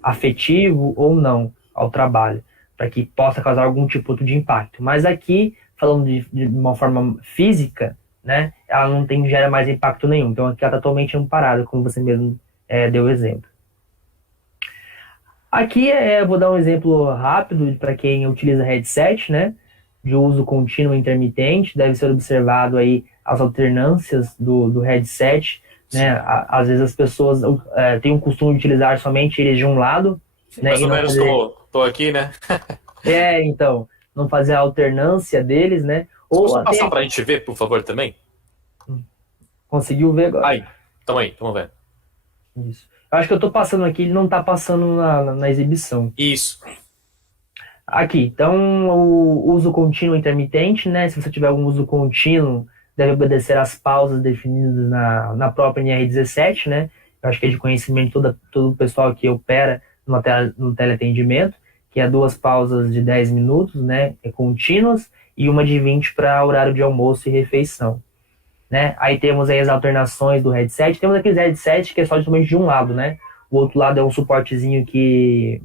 afetivo ou não ao trabalho, para que possa causar algum tipo de impacto. Mas aqui, falando de uma forma física, né, ela não gera mais impacto nenhum. Então aqui ela está totalmente amparada, como você mesmo deu o exemplo. Aqui eu vou dar um exemplo rápido para quem utiliza headset, né, de uso contínuo e intermitente. Deve ser observado aí as alternâncias do headset, né? Às vezes as pessoas têm o costume de utilizar somente eles de um lado, sim, né, mais ou menos tô aqui, né? então, não fazer a alternância deles, né? Você pode passar para a gente ver, por favor, também? Conseguiu ver agora? Aí, tamo vendo. Isso. Eu acho que eu tô passando aqui, ele não tá passando na exibição. Isso. Aqui, então, o uso contínuo intermitente, né? Se você tiver algum uso contínuo, deve obedecer às pausas definidas na própria NR17, né? Eu acho que é de conhecimento todo o pessoal que opera no teleatendimento, que é 2 pausas de 10 minutos, né? Contínuas, e uma de 20 para horário de almoço e refeição, né? Aí temos aí as alternações do headset. Temos aqueles headset que é só somente de um lado, né? O outro lado é um suportezinho que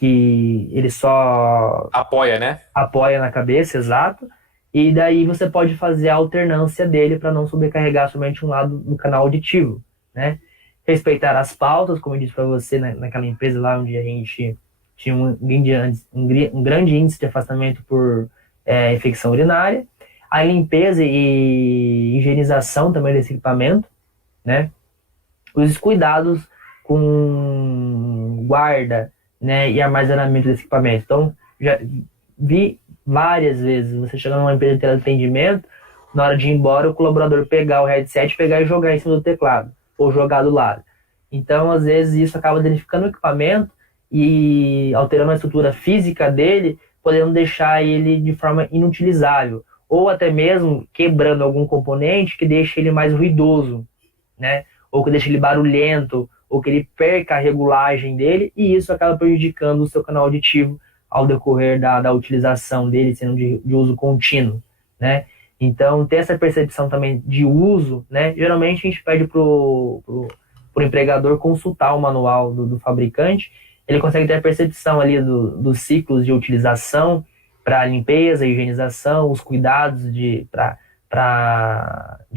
ele só Apoia, né? apoia na cabeça, exato. E daí você pode fazer a alternância dele para não sobrecarregar somente um lado do canal auditivo, né? Respeitar as pautas, como eu disse para você, naquela empresa lá onde a gente tinha um grande índice de afastamento por infecção urinária. A limpeza e higienização também desse equipamento, né? Os cuidados com guarda, né, e armazenamento desse equipamento. Então, já vi várias vezes você chegando numa empresa de teleatendimento, na hora de ir embora, o colaborador pegar o headset, pegar e jogar em cima do teclado, ou jogar do lado. Então, às vezes, isso acaba danificando o equipamento e alterando a estrutura física dele, podendo deixar ele de forma inutilizável, ou até mesmo quebrando algum componente que deixa ele mais ruidoso, né? Ou que deixa ele barulhento, ou que ele perca a regulagem dele, e isso acaba prejudicando o seu canal auditivo ao decorrer da utilização dele, sendo de uso contínuo, né? Então, ter essa percepção também de uso, né? Geralmente a gente pede pro empregador consultar o manual do fabricante, ele consegue ter a percepção ali dos ciclos de utilização para limpeza, higienização, os cuidados de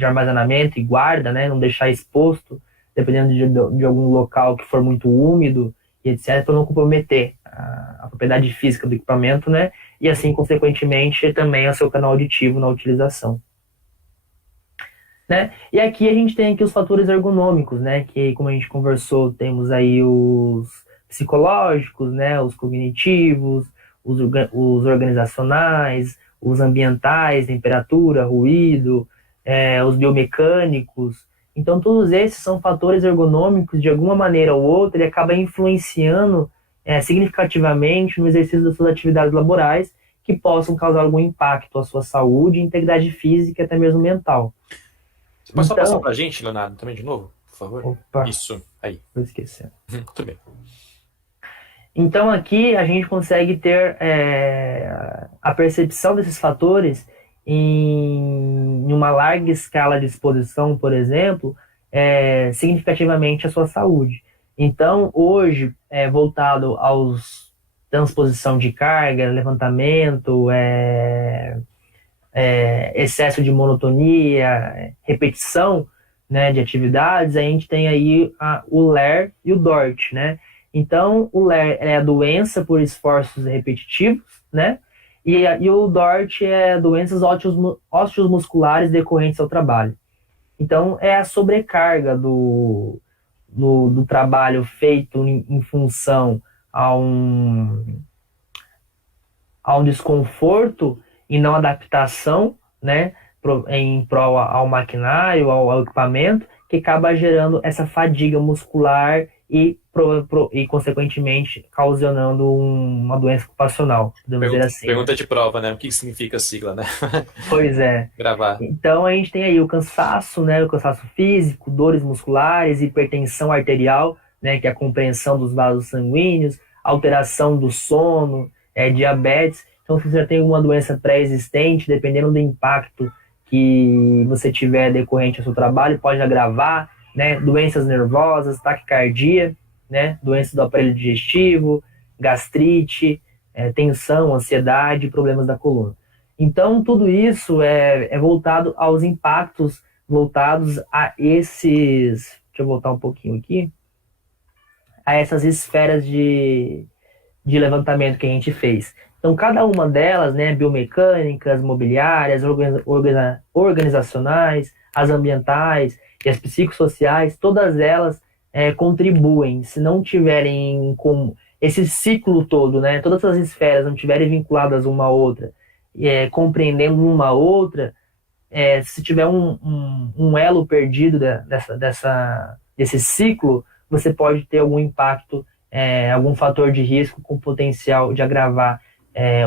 armazenamento e guarda, né? Não deixar exposto, dependendo de algum local que for muito úmido e etc., para não comprometer a propriedade física do equipamento, né? E assim, consequentemente, também o seu canal auditivo na utilização. Né? E aqui a gente tem aqui os fatores ergonômicos, né? Que, como a gente conversou, temos aí os psicológicos, né? Os cognitivos, os organizacionais, os ambientais, temperatura, ruído, os biomecânicos. Então, todos esses são fatores ergonômicos, de alguma maneira ou outra, ele acaba influenciando significativamente no exercício das suas atividades laborais, que possam causar algum impacto à sua saúde, integridade física e até mesmo mental. Você pode só passar pra gente, Leonardo, também de novo, por favor? Opa, isso, aí. vou esquecer. Tudo bem. Então aqui a gente consegue ter a percepção desses fatores em uma larga escala de exposição, por exemplo, significativamente à sua saúde. Então hoje, voltado aos transposição de carga, levantamento, excesso de monotonia, repetição, né, de atividades, a gente tem aí o LER e o DORT, né? Então, o LER é a doença por esforços repetitivos, né? E o DORT é doenças osteomusculares decorrentes ao trabalho. Então, é a sobrecarga do trabalho feito em função a um desconforto e não adaptação, né? Em prol ao maquinário, ao equipamento, que acaba gerando essa fadiga muscular e consequentemente, causando uma doença ocupacional, podemos dizer assim. Pergunta de prova, né? O que significa a sigla, né? Pois é. Gravar. Então, a gente tem aí o cansaço, né? O cansaço físico, dores musculares, hipertensão arterial, né? Que é a compreensão dos vasos sanguíneos, alteração do sono, diabetes. Então, se você já tem alguma doença pré-existente, dependendo do impacto que você tiver decorrente ao seu trabalho, pode agravar, né? Doenças nervosas, taquicardia, né? Doenças do aparelho digestivo, gastrite, tensão, ansiedade, problemas da coluna. Então, tudo isso é voltado aos impactos voltados a esses... Deixa eu voltar um pouquinho aqui. A essas esferas de levantamento que a gente fez. Então, cada uma delas, né, biomecânicas, mobiliárias, organizacionais, as ambientais e as psicossociais, todas elas contribuem. Se não tiverem como esse ciclo todo, né, todas as esferas não tiverem vinculadas uma a outra, compreendendo uma a outra, se tiver um elo perdido desse ciclo, você pode ter algum impacto, algum fator de risco com potencial de agravar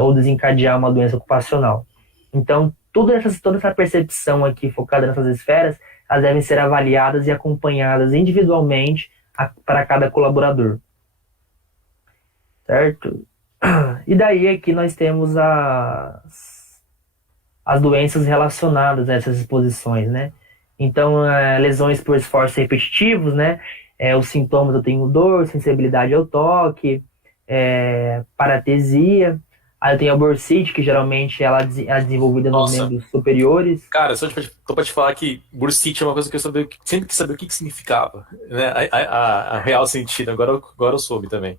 ou desencadear uma doença ocupacional. Então, toda essa percepção aqui focada nessas esferas, elas devem ser avaliadas e acompanhadas individualmente para cada colaborador. Certo? E daí aqui nós temos as doenças relacionadas a essas exposições, né? Então, lesões por esforços repetitivos, né? Os sintomas, eu tenho dor, sensibilidade ao toque, paratesia. Aí eu tenho a bursite, que geralmente ela é desenvolvida nos Nossa, membros superiores. cara, tô pra te falar que bursite é uma coisa que sempre quis saber o que que significava, né? A real sentido, agora eu soube também.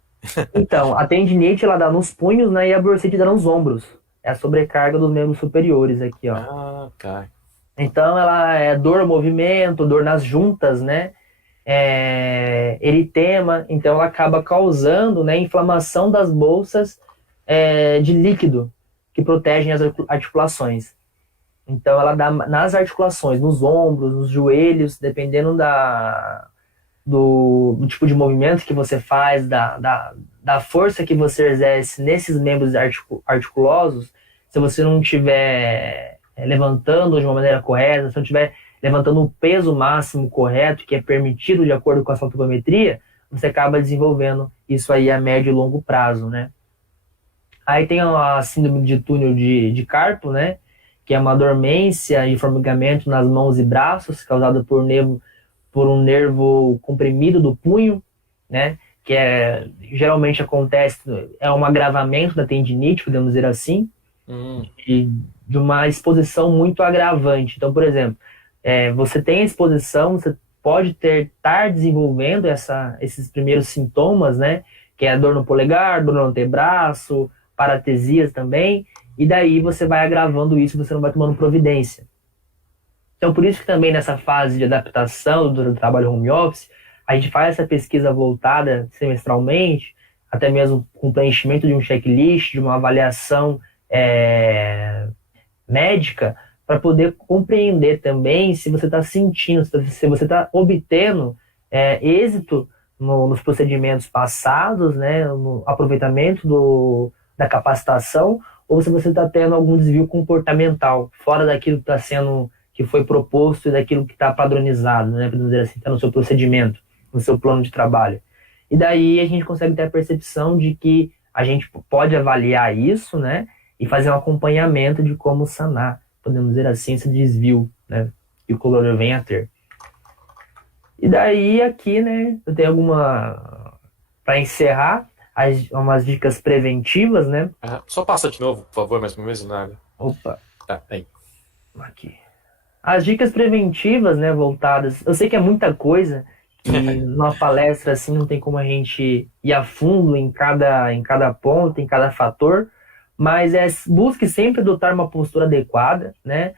Então, a tendinite ela dá nos punhos, né? E a bursite dá nos ombros. É a sobrecarga dos membros superiores aqui, ó. Ah, cara. Então, ela é dor ao movimento, dor nas juntas, né? Eritema, então ela acaba causando, né, inflamação das bolsas de líquido que protegem as articulações. Então ela dá nas articulações, nos ombros, nos joelhos, dependendo do tipo de movimento que você faz, da força que você exerce nesses membros articulosos. Se você não estiver levantando de uma maneira correta, se não estiver levantando o peso máximo correto, que é permitido de acordo com a sua topometria, você acaba desenvolvendo isso aí a médio e longo prazo, né? Aí tem a síndrome de túnel de Carpo, né? Que é uma dormência e formigamento nas mãos e braços, causada por um nervo comprimido do punho, né? Que geralmente acontece, é um agravamento da tendinite, podemos dizer assim, de uma exposição muito agravante. Então, por exemplo, você tem a exposição, você pode estar desenvolvendo esses primeiros sintomas, né? Que é a dor no polegar, dor no antebraço, paratesias também, e daí você vai agravando isso, você não vai tomando providência. Então, por isso que também nessa fase de adaptação do trabalho home office, a gente faz essa pesquisa voltada semestralmente, até mesmo com preenchimento de um checklist, de uma avaliação médica, para poder compreender também se você está sentindo, se você está obtendo êxito nos procedimentos passados, né, no aproveitamento da capacitação, ou se você está tendo algum desvio comportamental, fora daquilo que foi proposto e daquilo que está padronizado, né, podemos dizer assim, está no seu procedimento, no seu plano de trabalho. E daí a gente consegue ter a percepção de que a gente pode avaliar isso, né, e fazer um acompanhamento de como sanar, podemos dizer assim, esse desvio, né, que o colaborador vem a ter. E daí aqui, né, eu tenho para encerrar, umas dicas preventivas, né? Só passa de novo, por favor, mais uma vez, nada. Opa. Tá, aí. Aqui. As dicas preventivas, né, voltadas... Eu sei que é muita coisa, que numa palestra assim não tem como a gente ir a fundo em cada ponto, em cada fator, mas busque sempre adotar uma postura adequada, né?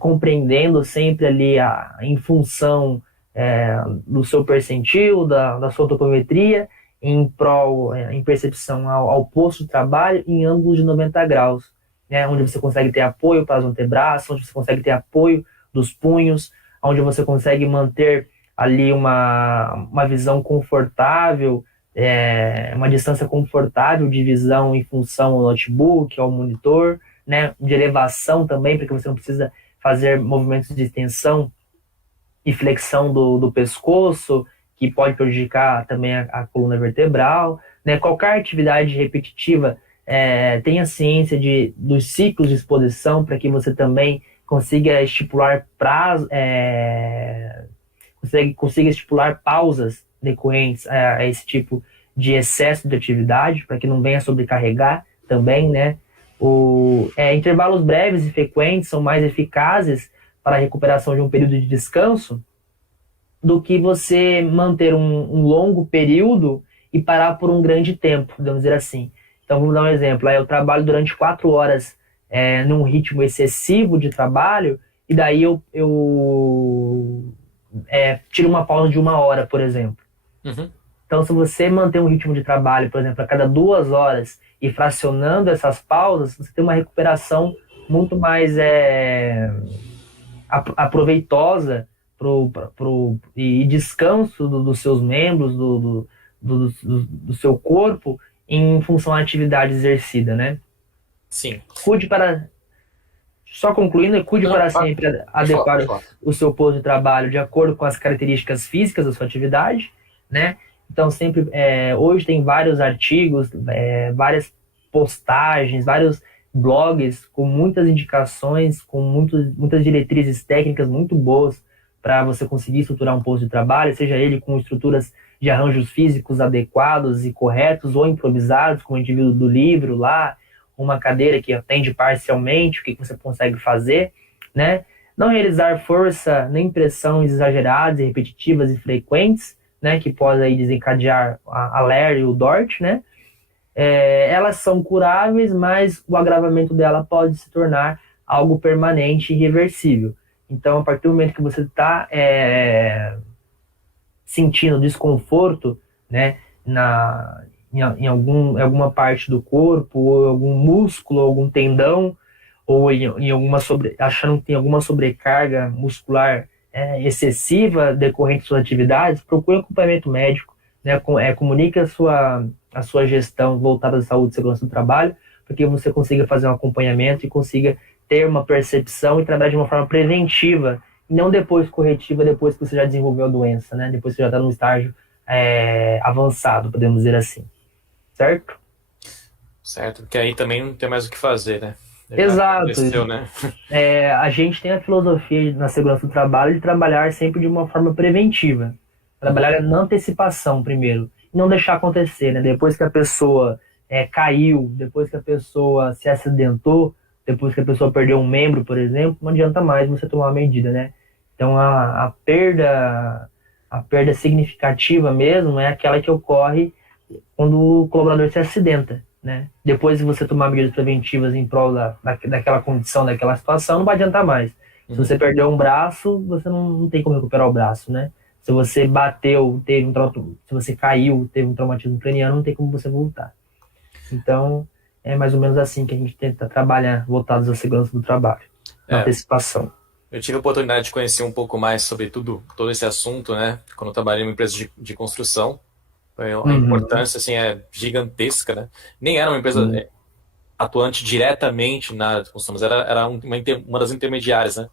Compreendendo sempre ali em função do seu percentil, da sua topometria, em percepção ao posto de trabalho em ângulos de 90 graus, né? Onde você consegue ter apoio para os antebraços, onde você consegue ter apoio dos punhos, onde você consegue manter ali uma visão confortável, uma distância confortável de visão em função ao notebook, ao monitor, né? De elevação também, porque você não precisa fazer movimentos de extensão e flexão do pescoço, que pode prejudicar também a coluna vertebral, né? Qualquer atividade repetitiva tenha ciência dos ciclos de exposição para que você também consiga estipular consiga estipular pausas decorrentes a esse tipo de excesso de atividade, para que não venha sobrecarregar também, né? Intervalos breves e frequentes são mais eficazes para a recuperação de um período de descanso do que você manter um longo período e parar por um grande tempo, vamos dizer assim. Então, vamos dar um exemplo. Eu trabalho durante 4 horas num ritmo excessivo de trabalho, e daí eu tiro uma pausa de 1 hora, por exemplo. Uhum. Então, se você manter um ritmo de trabalho, por exemplo, a cada 2 horas e fracionando essas pausas, você tem uma recuperação muito mais aproveitosa e descanso dos seus membros, do seu corpo em função à atividade exercida, né? Sim. Cuide para, só concluindo, cuide para sempre adequar o seu posto de trabalho de acordo com as características físicas da sua atividade, né? Então, sempre, hoje tem vários artigos, várias postagens, vários blogs com muitas indicações, com muitas diretrizes técnicas muito boas para você conseguir estruturar um posto de trabalho, seja ele com estruturas de arranjos físicos adequados e corretos ou improvisados, como o indivíduo do livro lá, uma cadeira que atende parcialmente, o que você consegue fazer, né? Não realizar força nem pressões exageradas e repetitivas e frequentes, né, que pode aí desencadear a LER e o DORT, né? Elas são curáveis, mas o agravamento dela pode se tornar algo permanente e irreversível. Então, a partir do momento que você está sentindo desconforto, né, em alguma parte do corpo, ou algum músculo, algum tendão, ou achando que tem alguma sobrecarga muscular excessiva decorrente de suas atividades, procure um acompanhamento médico, né, comunique a sua gestão voltada à saúde e segurança do trabalho, para que você consiga fazer um acompanhamento e consiga ter uma percepção e trabalhar de uma forma preventiva, e não depois corretiva, depois que você já desenvolveu a doença, né, depois que você já está num estágio avançado, podemos dizer assim. Certo? Certo, porque aí também não tem mais o que fazer, né? Exato. Né? A gente tem a filosofia na segurança do trabalho de trabalhar sempre de uma forma preventiva. Trabalhar na antecipação primeiro. E não deixar acontecer, né? Depois que a pessoa caiu, depois que a pessoa se acidentou, depois que a pessoa perdeu um membro, por exemplo, não adianta mais você tomar uma medida, né? Então a perda significativa mesmo é aquela que ocorre quando o colaborador se acidenta, né? Depois de você tomar medidas preventivas em prol daquela condição, daquela situação, não vai adiantar mais. Se você perdeu um braço, você não tem como recuperar o braço, né? Se você bateu, se você caiu, teve um traumatismo craniano, não tem como você voltar. Então, é mais ou menos assim que a gente tenta trabalhar, voltados à segurança do trabalho, na antecipação. Eu tive a oportunidade de conhecer um pouco mais sobre todo esse assunto, né? Quando eu trabalhei em uma empresa de construção. A importância assim, é gigantesca, né? Nem era uma empresa atuante diretamente na área de construção, mas era uma das intermediárias, né?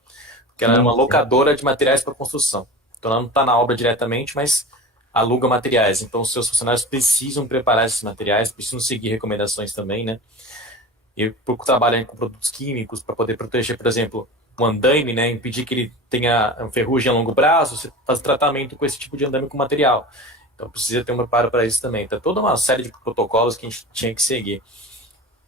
Porque ela era uma locadora de materiais para construção. Então ela não está na obra diretamente, mas aluga materiais. Então os seus funcionários precisam preparar esses materiais, precisam seguir recomendações também, né? E por trabalhar com produtos químicos para poder proteger, por exemplo, o andaime, né? Impedir que ele tenha ferrugem a longo prazo, você faz tratamento com esse tipo de andaime com material. Então precisa ter um preparo para isso também. Então toda uma série de protocolos que a gente tinha que seguir.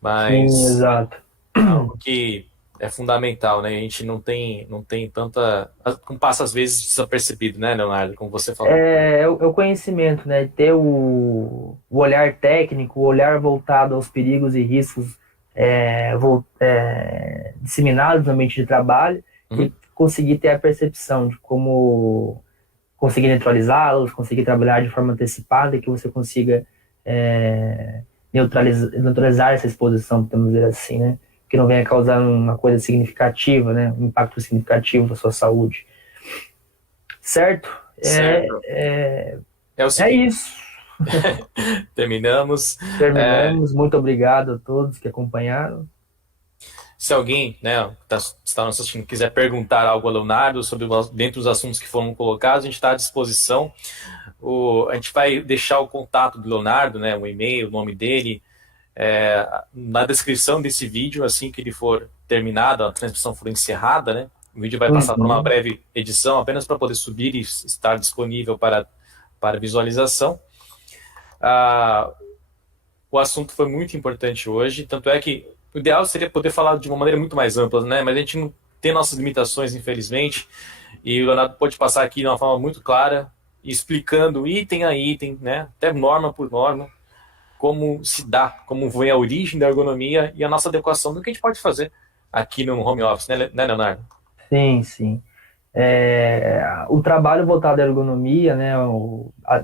Mas sim, exato. Algo que é fundamental, né? A gente não tem tanta... Como passa às vezes desapercebido, né, Leonardo? Como você falou. É o conhecimento, né? Ter o olhar técnico, o olhar voltado aos perigos e riscos disseminados no ambiente de trabalho e conseguir ter a percepção de como conseguir neutralizá-los, conseguir trabalhar de forma antecipada e que você consiga neutralizar essa exposição, podemos dizer assim, né? Que não venha causar uma coisa significativa, né? Um impacto significativo na sua saúde. Certo? Certo. É isso. Terminamos. Muito obrigado a todos que acompanharam. Se alguém, né, está nos assistindo, quiser perguntar algo ao Leonardo sobre dentro dos assuntos que foram colocados, a gente está à disposição. A gente vai deixar o contato do Leonardo, né, o e-mail, o nome dele, na descrição desse vídeo, assim que ele for terminado, a transmissão for encerrada, né? O vídeo vai passar por uma breve edição, apenas para poder subir e estar disponível para visualização. O assunto foi muito importante hoje, tanto é que o ideal seria poder falar de uma maneira muito mais ampla, né? Mas a gente não tem nossas limitações, infelizmente, e o Leonardo pode passar aqui de uma forma muito clara, explicando item a item, né? Até norma por norma, como se dá, como vem a origem da ergonomia e a nossa adequação do que a gente pode fazer aqui no home office, né, Leonardo? Sim, sim. O trabalho voltado à ergonomia, né,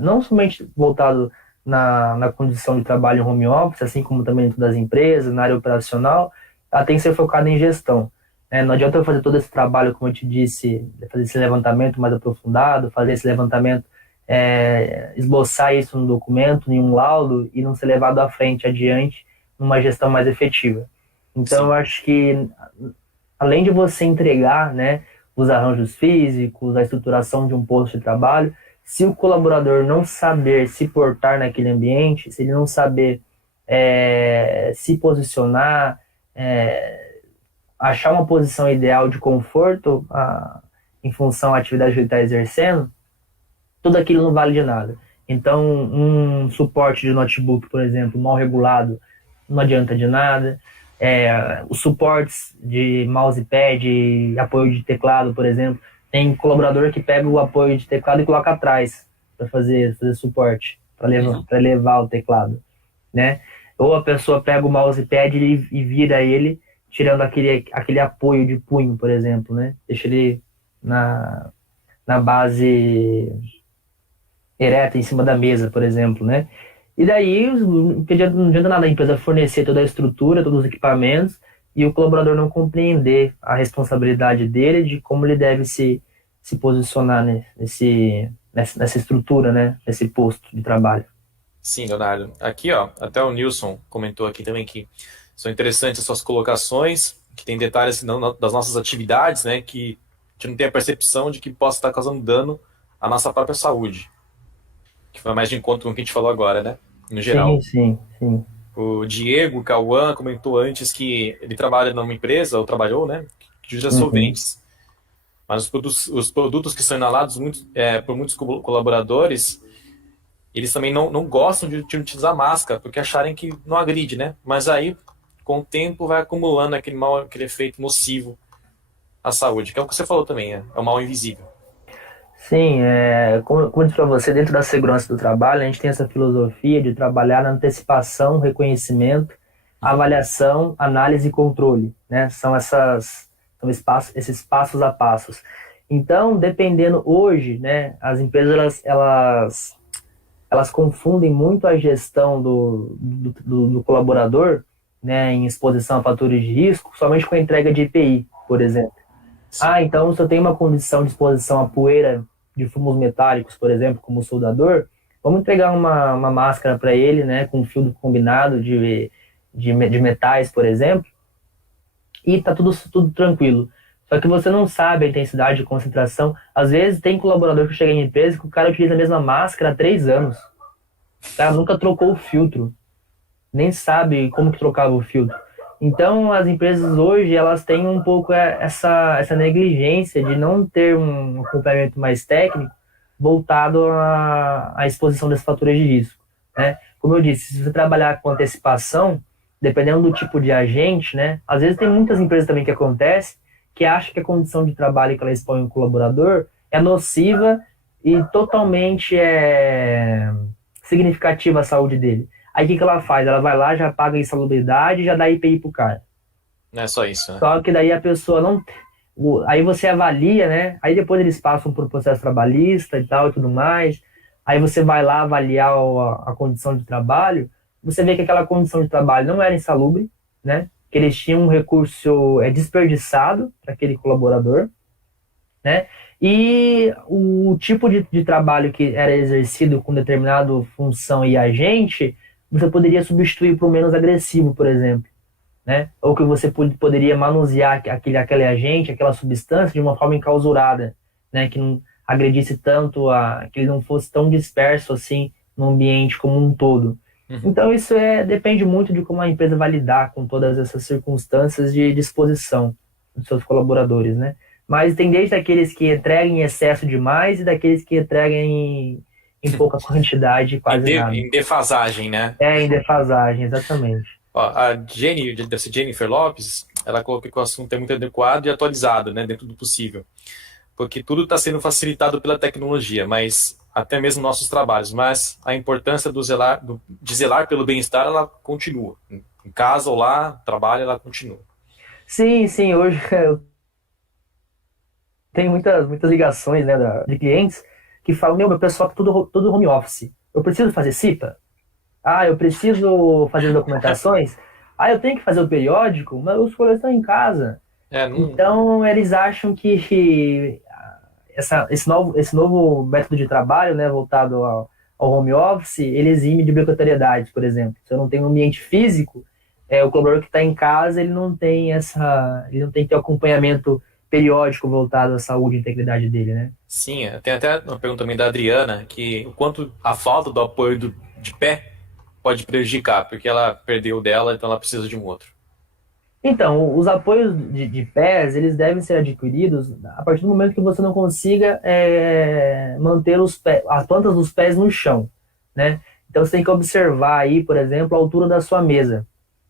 não somente voltado na condição de trabalho em home office, assim como também dentro das empresas, na área operacional, ela tem que ser focada em gestão. né? Não adianta eu fazer todo esse trabalho, como eu te disse, fazer esse levantamento mais aprofundado, fazer esse levantamento, esboçar isso no documento, em um laudo, e não ser levado à frente, adiante, numa gestão mais efetiva. Então, eu Sim. acho que, além de você entregar, né, os arranjos físicos, a estruturação de um posto de trabalho, se o colaborador não saber se portar naquele ambiente, se ele não saber se posicionar, achar uma posição ideal de conforto em função à atividade que ele está exercendo, tudo aquilo não vale de nada. Então, um suporte de notebook, por exemplo, mal regulado, não adianta de nada. Os suportes de mousepad e apoio de teclado, por exemplo, tem colaborador que pega o apoio de teclado e coloca atrás para fazer suporte, para Uhum. levar o teclado, né? Ou a pessoa pega o mousepad e vira ele, tirando aquele apoio de punho, por exemplo, né? Deixa ele na base ereta em cima da mesa, por exemplo, né? E daí não adianta nada a empresa fornecer toda a estrutura, todos os equipamentos, e o colaborador não compreender a responsabilidade dele de como ele deve se posicionar nessa estrutura, né? Nesse posto de trabalho. Sim, Leonardo. Aqui, ó, até o Nilson comentou aqui também que são interessantes as suas colocações, que tem detalhes das nossas atividades, né, que a gente não tem a percepção de que possa estar causando dano à nossa própria saúde, que foi mais de encontro com o que a gente falou agora, né, no Sim, geral. sim, sim. O Diego Cauã comentou antes que ele trabalha numa empresa, ou trabalhou, né, que usa Uhum. solventes. Mas os produtos que são inalados por muitos colaboradores, eles também não gostam de utilizar máscara, porque acharem que não agride, né? Mas aí, com o tempo, vai acumulando aquele efeito nocivo à saúde, que é o que você falou também, é o mal invisível. Sim, como eu disse para você, dentro da segurança do trabalho, a gente tem essa filosofia de trabalhar na antecipação, reconhecimento, Uhum. avaliação, análise e controle, né? Esses passos a passos. Então, dependendo hoje, né, as empresas elas confundem muito a gestão do colaborador, né, em exposição a fatores de risco, somente com a entrega de EPI, por exemplo. Sim. Então se eu tenho uma condição de exposição à poeira de fumos metálicos, por exemplo, como soldador, vamos entregar uma máscara para ele, né, com um filtro combinado de metais, por exemplo, e tá tudo tranquilo. Só que você não sabe a intensidade de concentração. Às vezes tem colaborador que chega em empresa que o cara utiliza a mesma máscara há 3 anos. O cara nunca trocou o filtro, nem sabe como que trocava o filtro. Então, as empresas hoje, elas têm um pouco essa negligência de não ter um acompanhamento mais técnico voltado à exposição dessas faturas de risco, né? Como eu disse, se você trabalhar com antecipação, dependendo do tipo de agente, né? Às vezes tem muitas empresas também que acontece que acham que a condição de trabalho que ela expõe o colaborador é nociva e totalmente significativa à saúde dele. Aí o que ela faz? Ela vai lá, já paga a insalubridade e já dá IPI pro cara. Não é só isso, né? Só que daí a pessoa não. Aí você avalia, né? Aí depois eles passam por um processo trabalhista e tal e tudo mais. Aí você vai lá avaliar a condição de trabalho. Você vê que aquela condição de trabalho não era insalubre, né? Que eles tinham um recurso desperdiçado para aquele colaborador, né? E o tipo de trabalho que era exercido com determinada função e agente, você poderia substituir por um menos agressivo, por exemplo, né? Ou que você poderia manusear aquele agente, aquela substância de uma forma enclausurada, né? Que não agredisse tanto, que ele não fosse tão disperso assim no ambiente como um todo. Uhum. Então isso depende muito de como a empresa vai lidar com todas essas circunstâncias de disposição dos seus colaboradores, né? Mas tem desde aqueles que entregam em excesso demais e daqueles que entregam em pouca quantidade, quase nada. Em defasagem, né? Em defasagem, exatamente. Ó, a Jenny, dessa Jennifer Lopes, ela colocou que o assunto é muito adequado e atualizado, né, dentro do possível. Porque tudo está sendo facilitado pela tecnologia, mas até mesmo nossos trabalhos. Mas a importância de zelar pelo bem-estar, ela continua. Em casa ou lá, trabalho, ela continua. Sim, sim, hoje eu tenho muitas ligações, né, de clientes que falam, meu pessoal tá tudo home office. Eu preciso fazer CIPA? Eu preciso fazer documentações? Eu tenho que fazer o periódico? Mas os colegas estão em casa. Não, Então, eles acham que esse novo método de trabalho, né, voltado ao home office, ele exime de obrigatoriedade, por exemplo. Se eu não tenho um ambiente físico, o colaborador que está em casa, ele não tem que ter acompanhamento periódico voltado à saúde e integridade dele, né? sim, tem até uma pergunta também da Adriana, que o quanto a falta do apoio de pé pode prejudicar, porque ela perdeu o dela, então ela precisa de um outro. Então, os apoios de pés, eles devem ser adquiridos a partir do momento que você não consiga manter as plantas dos pés no chão, né? Então, você tem que observar aí, por exemplo, a altura da sua mesa.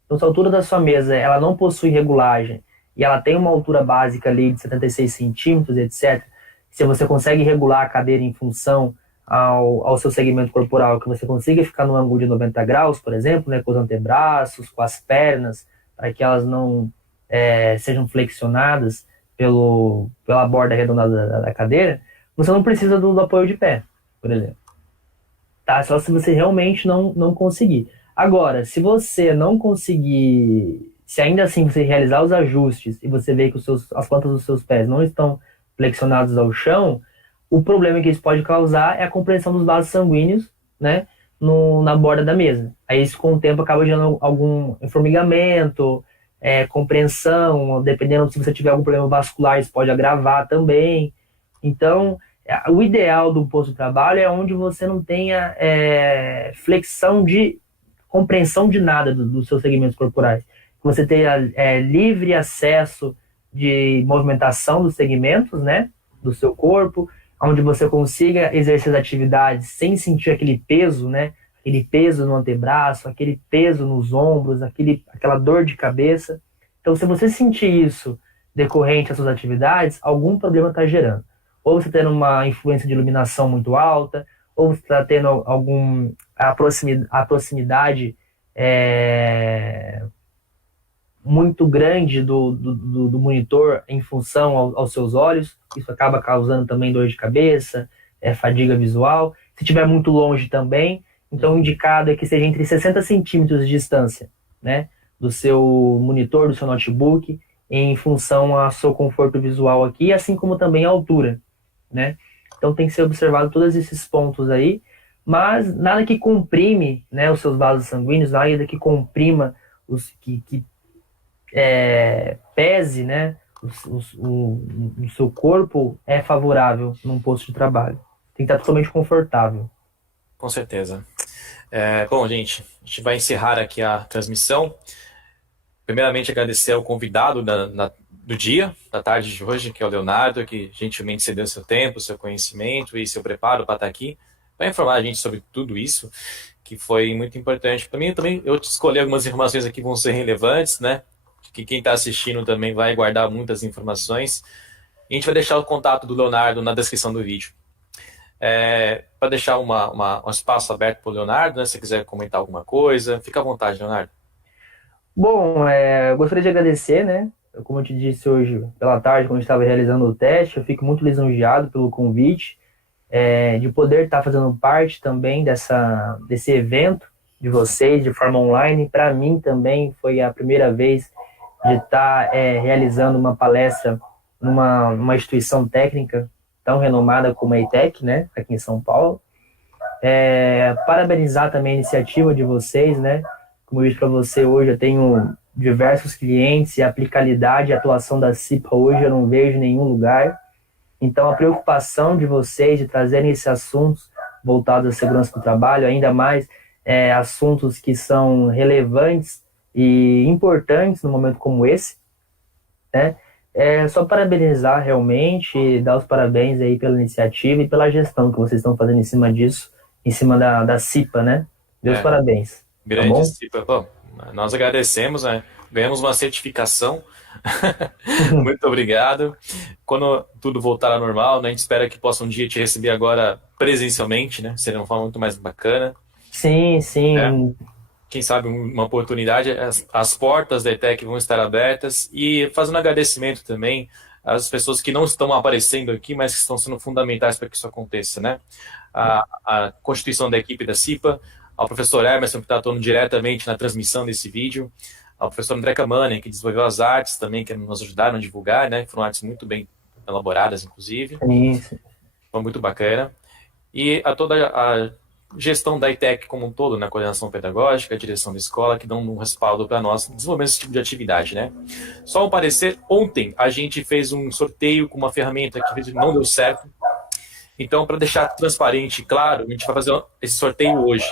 Então, se a altura da sua mesa ela não possui regulagem e ela tem uma altura básica ali de 76 centímetros, etc., se você consegue regular a cadeira em função ao seu segmento corporal, que você consiga ficar no ângulo de 90 graus, por exemplo, né, com os antebraços, com as pernas, para que elas não sejam flexionadas pela borda arredondada da cadeira, você não precisa do apoio de pé, por exemplo. Tá? Só se você realmente não conseguir. Agora, se você não conseguir, se ainda assim você realizar os ajustes e você vê que as plantas dos seus pés não estão flexionadas ao chão, o problema que isso pode causar é a compreensão dos vasos sanguíneos, né, na borda da mesa. Aí isso com o tempo acaba gerando algum formigamento, compreensão, dependendo se você tiver algum problema vascular, isso pode agravar também. Então, o ideal do posto de trabalho é onde você não tenha flexão de compreensão de nada dos seus segmentos corporais. Que você tenha livre acesso de movimentação dos segmentos, né, do seu corpo, onde você consiga exercer as atividades sem sentir aquele peso, né, aquele peso no antebraço, aquele peso nos ombros, aquela dor de cabeça. Então, se você sentir isso decorrente das suas atividades, algum problema está gerando. Ou você está tendo uma influência de iluminação muito alta, ou você está tendo a proximidade muito grande do monitor em função aos seus olhos. Isso acaba causando também dor de cabeça, fadiga visual. Se estiver muito longe também, então o indicado é que seja entre 60 centímetros de distância, né, do seu monitor, do seu notebook, em função ao seu conforto visual aqui, assim como também a altura, né? Então tem que ser observado todos esses pontos aí, mas nada que comprime, né, os seus vasos sanguíneos, nada que comprima que pese, né, o seu corpo é favorável num posto de trabalho. Tem que estar totalmente confortável. Com certeza. Bom, gente, a gente vai encerrar aqui a transmissão. Primeiramente, agradecer ao convidado do dia, da tarde de hoje, que é o Leonardo, que gentilmente cedeu seu tempo, seu conhecimento e seu preparo para estar aqui, para informar a gente sobre tudo isso, que foi muito importante. Para mim, também, eu escolhi algumas informações aqui que vão ser relevantes, né? Que quem está assistindo também vai guardar muitas informações. E a gente vai deixar o contato do Leonardo na descrição do vídeo. Para deixar um espaço aberto para o Leonardo, né? Se quiser comentar alguma coisa, fica à vontade, Leonardo. Bom, eu gostaria de agradecer, né? Como eu te disse hoje pela tarde, quando eu estava realizando o teste, eu fico muito lisonjeado pelo convite, de poder estar fazendo parte também desse evento de vocês, de forma online. Para mim também foi a primeira vez de estar realizando uma palestra numa instituição técnica tão renomada como a EITEC, né, aqui em São Paulo. Parabenizar também a iniciativa de vocês, né? Como eu disse para você hoje, eu tenho diversos clientes e a aplicabilidade e atuação da CIPA hoje eu não vejo em nenhum lugar. Então, a preocupação de vocês de trazerem esses assuntos voltados à segurança do trabalho, ainda mais assuntos que são relevantes e importantes num momento como esse, né? Só parabenizar realmente e dar os parabéns aí pela iniciativa e pela gestão que vocês estão fazendo em cima disso, em cima da CIPA, né? Meus parabéns. Grande tá bom? CIPA. Bom, nós agradecemos, né? Ganhamos uma certificação. Muito obrigado. Quando tudo voltar ao normal, né, a gente espera que possa um dia te receber agora presencialmente, né? Seria uma forma muito mais bacana. Sim, sim. Quem sabe uma oportunidade, as portas da ETEC vão estar abertas. E fazendo agradecimento também às pessoas que não estão aparecendo aqui, mas que estão sendo fundamentais para que isso aconteça, né? A constituição da equipe da CIPA, ao professor Emerson, que está atuando diretamente na transmissão desse vídeo, ao professor André Camani, que desenvolveu as artes também, que nos ajudaram a divulgar, né? Foram artes muito bem elaboradas, inclusive. Isso. Foi muito bacana. E a toda a gestão da ITEC como um todo, na coordenação pedagógica, a direção da escola, que dão um respaldo para nós desenvolver esse tipo de atividade, né? Só um parecer, ontem a gente fez um sorteio com uma ferramenta que não deu certo. Então, para deixar transparente e claro, a gente vai fazer esse sorteio hoje.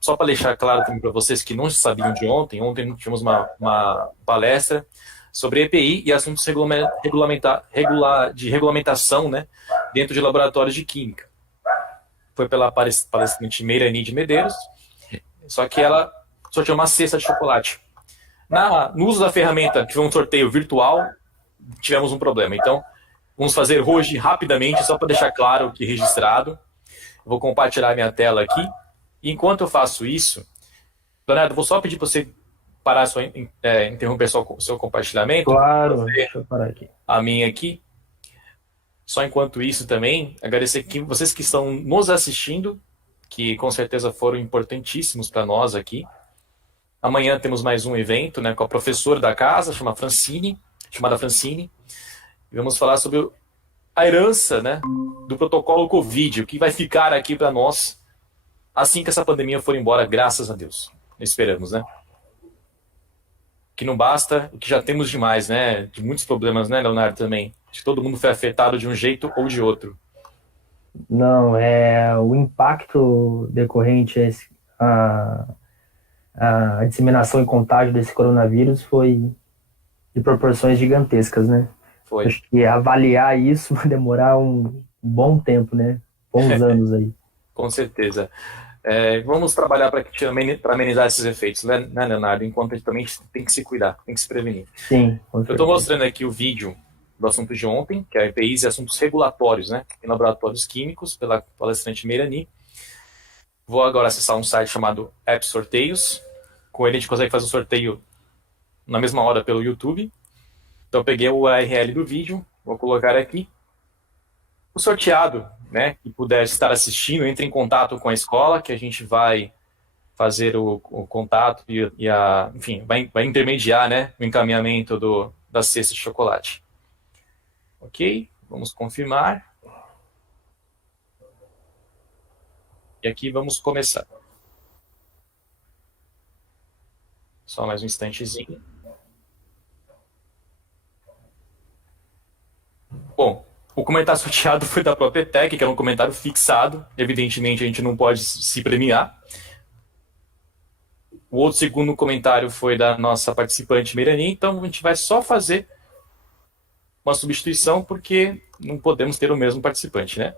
Só para deixar claro também para vocês que não sabiam de ontem, tivemos uma palestra sobre EPI e assuntos de regulamentação, né, dentro de laboratórios de química. Foi pela palestrante Meirani de Medeiros, só que ela sorteou uma cesta de chocolate. No uso da ferramenta, que foi um sorteio virtual, tivemos um problema. Então, vamos fazer hoje rapidamente, só para deixar claro que registrado. Vou compartilhar minha tela aqui. E enquanto eu faço isso, Leonardo, vou só pedir para você parar, interromper o seu compartilhamento. Claro, deixa eu parar aqui. A minha aqui. Só enquanto isso também, agradecer aqui vocês que estão nos assistindo, que com certeza foram importantíssimos para nós aqui. Amanhã temos mais um evento, né, com a professora da casa, chamada Francine. E vamos falar sobre a herança, né, do protocolo Covid, o que vai ficar aqui para nós assim que essa pandemia for embora, graças a Deus. Esperamos, né? Que não basta, o que já temos demais, né? De muitos problemas, né, Leonardo, também. Acho que todo mundo foi afetado de um jeito ou de outro. Não, o impacto decorrente a disseminação e contágio desse coronavírus foi de proporções gigantescas, né? Foi. Acho que avaliar isso vai demorar um bom tempo, né? Bons anos aí. Com certeza. Vamos trabalhar para amenizar esses efeitos, né, Leonardo? Enquanto a gente também tem que se cuidar, tem que se prevenir. Sim, com certeza. Eu estou mostrando aqui o vídeo do assunto de ontem, que é EPIs e assuntos regulatórios, né? Em laboratórios químicos, pela palestrante Meirani. Vou agora acessar um site chamado App Sorteios. Com ele a gente consegue fazer o sorteio na mesma hora pelo YouTube. Então eu peguei o URL do vídeo, vou colocar aqui. O sorteado, né, que puder estar assistindo, entre em contato com a escola, que a gente vai fazer o contato enfim, vai intermediar, né, o encaminhamento da cesta de chocolate. Ok? Vamos confirmar. E aqui vamos começar. Só mais um instantezinho. Bom, o comentário sorteado foi da própria ETEC, que era um comentário fixado. Evidentemente, a gente não pode se premiar. O outro segundo comentário foi da nossa participante Meirani, então a gente vai só fazer uma substituição, porque não podemos ter o mesmo participante, né?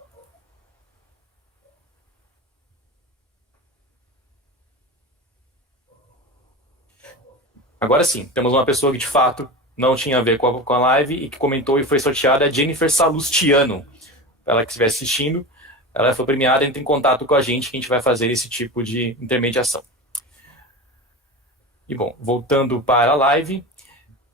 Agora sim, temos uma pessoa que de fato não tinha a ver com a live e que comentou e foi sorteada, a Jennifer Salustiano. Ela que estiver assistindo, ela foi premiada, entre em contato com a gente que a gente vai fazer esse tipo de intermediação. E bom, voltando para a live,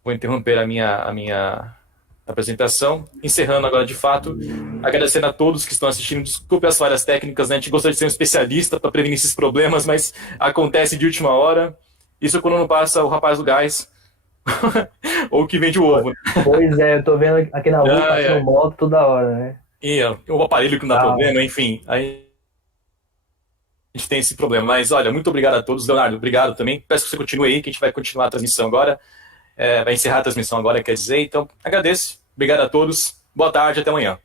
vou interromper a minha apresentação, encerrando agora de fato, agradecendo a todos que estão assistindo, desculpe as falhas técnicas, né? A gente gostaria de ser um especialista para prevenir esses problemas, mas acontece de última hora. Isso quando não passa o rapaz do gás, ou que vende o ovo. Pois é, eu tô vendo aqui na rua, passando moto toda hora, né? E o aparelho que não dá problema, enfim, aí a gente tem esse problema. Mas olha, muito obrigado a todos. Leonardo, obrigado também. Peço que você continue aí, que a gente vai continuar a transmissão agora. Vai encerrar a transmissão agora, quer dizer. Então, agradeço. Obrigado a todos. Boa tarde, até amanhã.